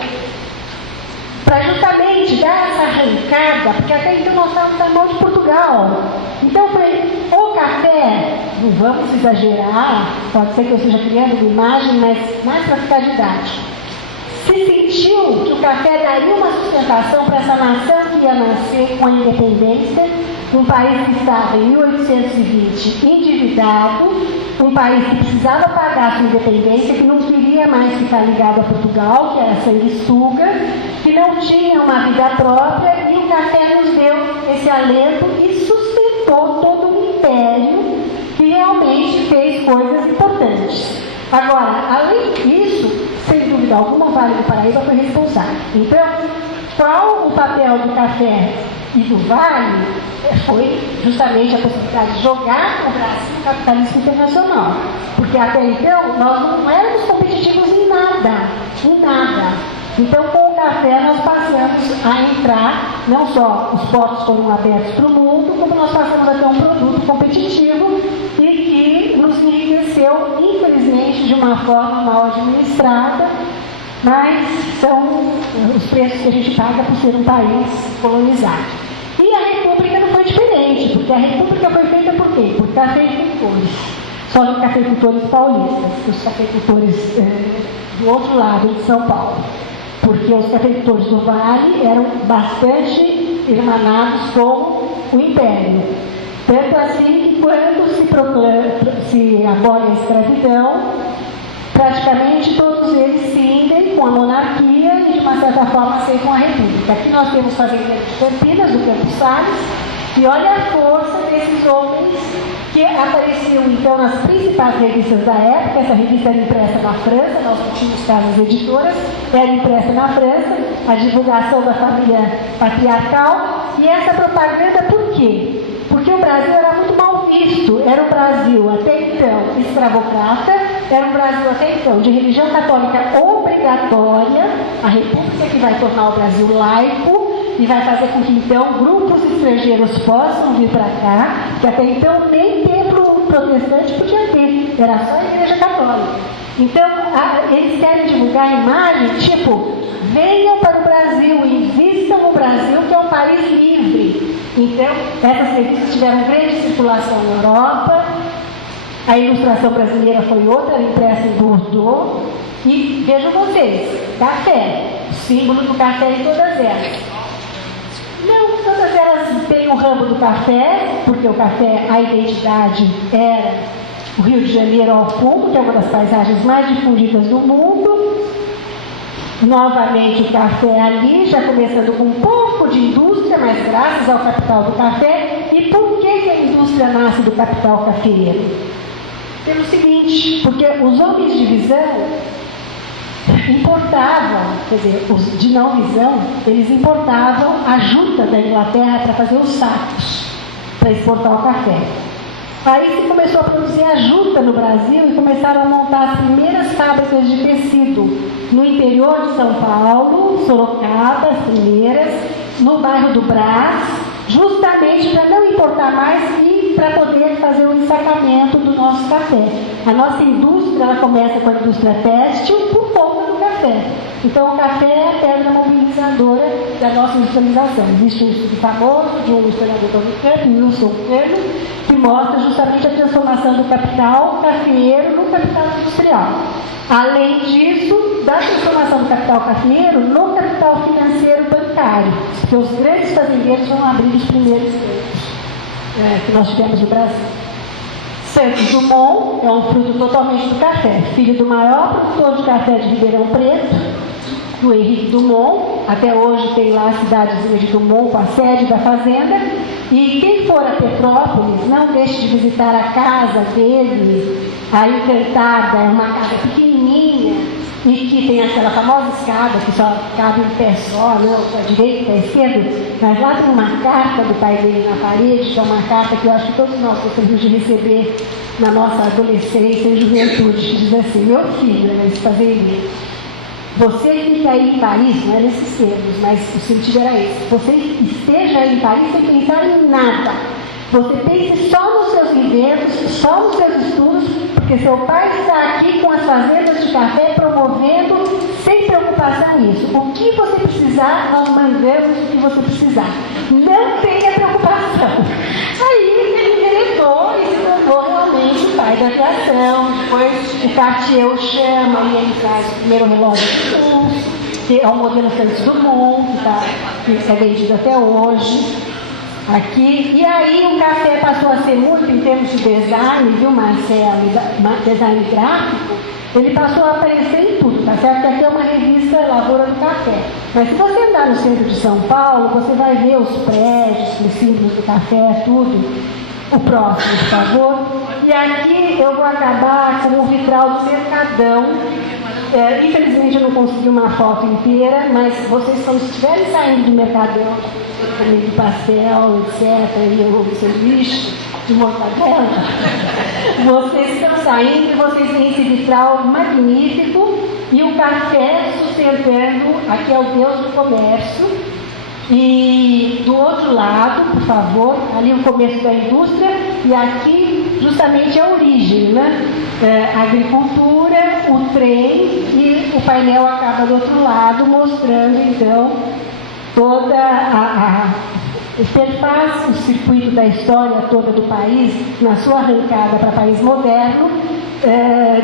para justamente dar essa arrancada, porque até então nós estávamos na mão de Portugal. Então eu falei, o café, não vamos exagerar, pode ser que eu esteja criando uma imagem, mas mais para ficar didático. Se sentiu que o café daria uma sustentação para essa nação que ia nascer com a independência, um país que estava em 1820 endividado, um país que precisava pagar sua independência, que não queria mais ficar ligado a Portugal, que era sanguessuga, que não tinha uma vida própria, e o café nos deu esse alento e sustentou todo um império que realmente fez coisas importantes. Agora, além disso, sem dúvida alguma, o Vale do Paraíba foi responsável. Então, qual o papel do café e do Vale? Foi justamente a possibilidade de jogar o Brasil no capitalismo internacional. Porque até então, nós não éramos competitivos em nada. Então, com o café, nós passamos a entrar, não só os portos foram abertos para o mundo, como nós passamos a ter um produto competitivo e que nos enriqueceu, infelizmente, de uma forma mal administrada, mas são os preços que a gente paga por ser um país colonizado. E a República não foi diferente, porque a República foi feita por quê? Por cafeicultores. Só que cafeicultores paulistas, os cafeicultores do outro lado de São Paulo. Porque os cafeicultores do Vale eram bastante irmanados com o Império. Tanto assim que quando se abole a escravidão, praticamente todos eles cindem com a monarquia e de uma certa forma aceitam a república. Aqui nós temos fazendeiros de Campinas, do Campos Salles, e olha a força desses homens que apareciam então nas principais revistas da época. Essa revista era impressa na França, nós não tínhamos casas editoras, era impressa na França, a divulgação da família patriarcal, e essa propaganda por quê? Porque o Brasil era muito mal visto, era um Brasil até então escravocrata, era um Brasil até então de religião católica obrigatória, a república que vai tornar o Brasil laico e vai fazer com que então grupos estrangeiros possam vir para cá, que até então nem templo protestante podia ter, era só a igreja católica. Então eles querem divulgar a imagem tipo, venham para o Brasil, invistam no Brasil, que é um país livre. Então, essas revistas tiveram grande circulação na Europa. A ilustração brasileira foi outra, impressa em Bordeaux. E vejam vocês, café, o símbolo do café em todas elas. Não, todas elas têm o ramo do café, porque o café, a identidade era o Rio de Janeiro ao fundo, que é uma das paisagens mais difundidas do mundo. Novamente o café ali, já começando com um pouco de indústria, mas graças ao capital do café. E por que a indústria nasce do capital cafeeiro? Pelo seguinte, porque os homens de visão importavam, quer dizer, os de não visão, eles importavam a juta da Inglaterra para fazer os sacos, para exportar o café. Aí se começou a produzir a juta no Brasil e começaram a montar as primeiras fábricas de tecido no interior de São Paulo, Sorocaba, as primeiras, no bairro do Brás, justamente para não importar mais e para poder fazer o ensacamento do nosso café. A nossa indústria, ela começa com a indústria têxtil por conta do café. Então o café é a pedra mobilizadora da nossa industrialização. Existe um estudo famoso de um historiador americano, Wilson Cano, que mostra justamente a transformação do capital cafeeiro no capital industrial. Além disso, da transformação do capital cafeeiro no capital financeiro bancário, porque os grandes fazendeiros vão abrir os primeiros bancos que nós tivemos no Brasil. Santos Dumont é um fruto totalmente do café, filho do maior produtor de café de Ribeirão Preto, do Henrique Dumont. Até hoje tem lá a cidadezinha de Dumont com a sede da fazenda. E quem for a Petrópolis, não deixe de visitar a casa dele, a Encantada. É uma casa pequenininha e que tem aquela famosa escada que só cabe um pé só, não, para a direita e para a esquerda. Mas lá tem uma carta do pai dele na parede, que é uma carta que eu acho que todos nós gostaríamos de receber na nossa adolescência e juventude, que diz assim: meu filho, esse fazendeiro, você fica aí em Paris, não é nesses termos, mas o sentido era esse. Você esteja aí em Paris sem pensar em nada. Você pense só nos seus inventos, só nos seus estudos, porque seu pai está aqui com as fazendas de café promovendo, sem preocupação nisso. O que você precisar, nós mandamos o que você precisar. Não tenha preocupação. Aí ele enveredou e se tornou realmente o pai da aviação. Depois o Cartier o chama e ele traz o primeiro relógio de pulso, que é o modelo Santos Dumont, que é vendido até hoje. Aqui. E aí o café passou a ser muito, em termos de design, viu, Marcelo? Design gráfico, ele passou a aparecer em tudo, tá certo? Que aqui é uma revista Lavoura do Café. Mas se você andar no centro de São Paulo, você vai ver os prédios, os símbolos do café, tudo. O próximo, por favor. E aqui eu vou acabar com o vitral do Mercadão. Infelizmente eu não consegui uma foto inteira, mas vocês, quando estiverem saindo do Mercadão, comendo pastel, etc., e o sanduíche de mortadela, vocês estão saindo e vocês têm esse vitral magnífico e o café sustentando, aqui é o Deus do Comércio. E do outro lado, por favor, ali o começo da indústria, e aqui justamente a origem, né? A agricultura, o trem, e o painel acaba do outro lado, mostrando então toda a interface, o circuito da história toda do país, na sua arrancada para país moderno,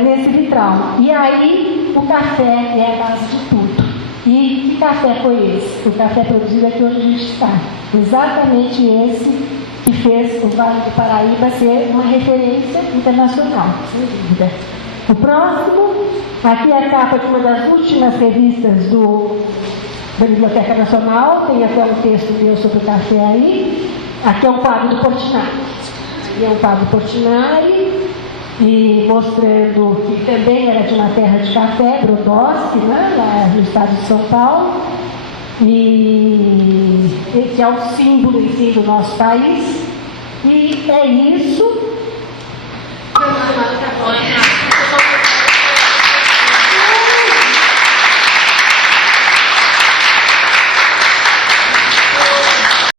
nesse vitral. E aí o café é a base de tudo. E que café foi esse? O café produzido aqui onde a gente está. Exatamente esse que fez o Vale do Paraíba ser uma referência internacional, sem dúvida. O próximo, aqui é a capa de uma das últimas revistas da Biblioteca Nacional, tem até um texto meu sobre o café aí. Aqui é um quadro do Portinari. Aqui é um quadro do Portinari, e mostrando que também era de uma terra de café, Brodowski, né, lá no estado de São Paulo, e que é o símbolo, enfim, do nosso país. E é isso.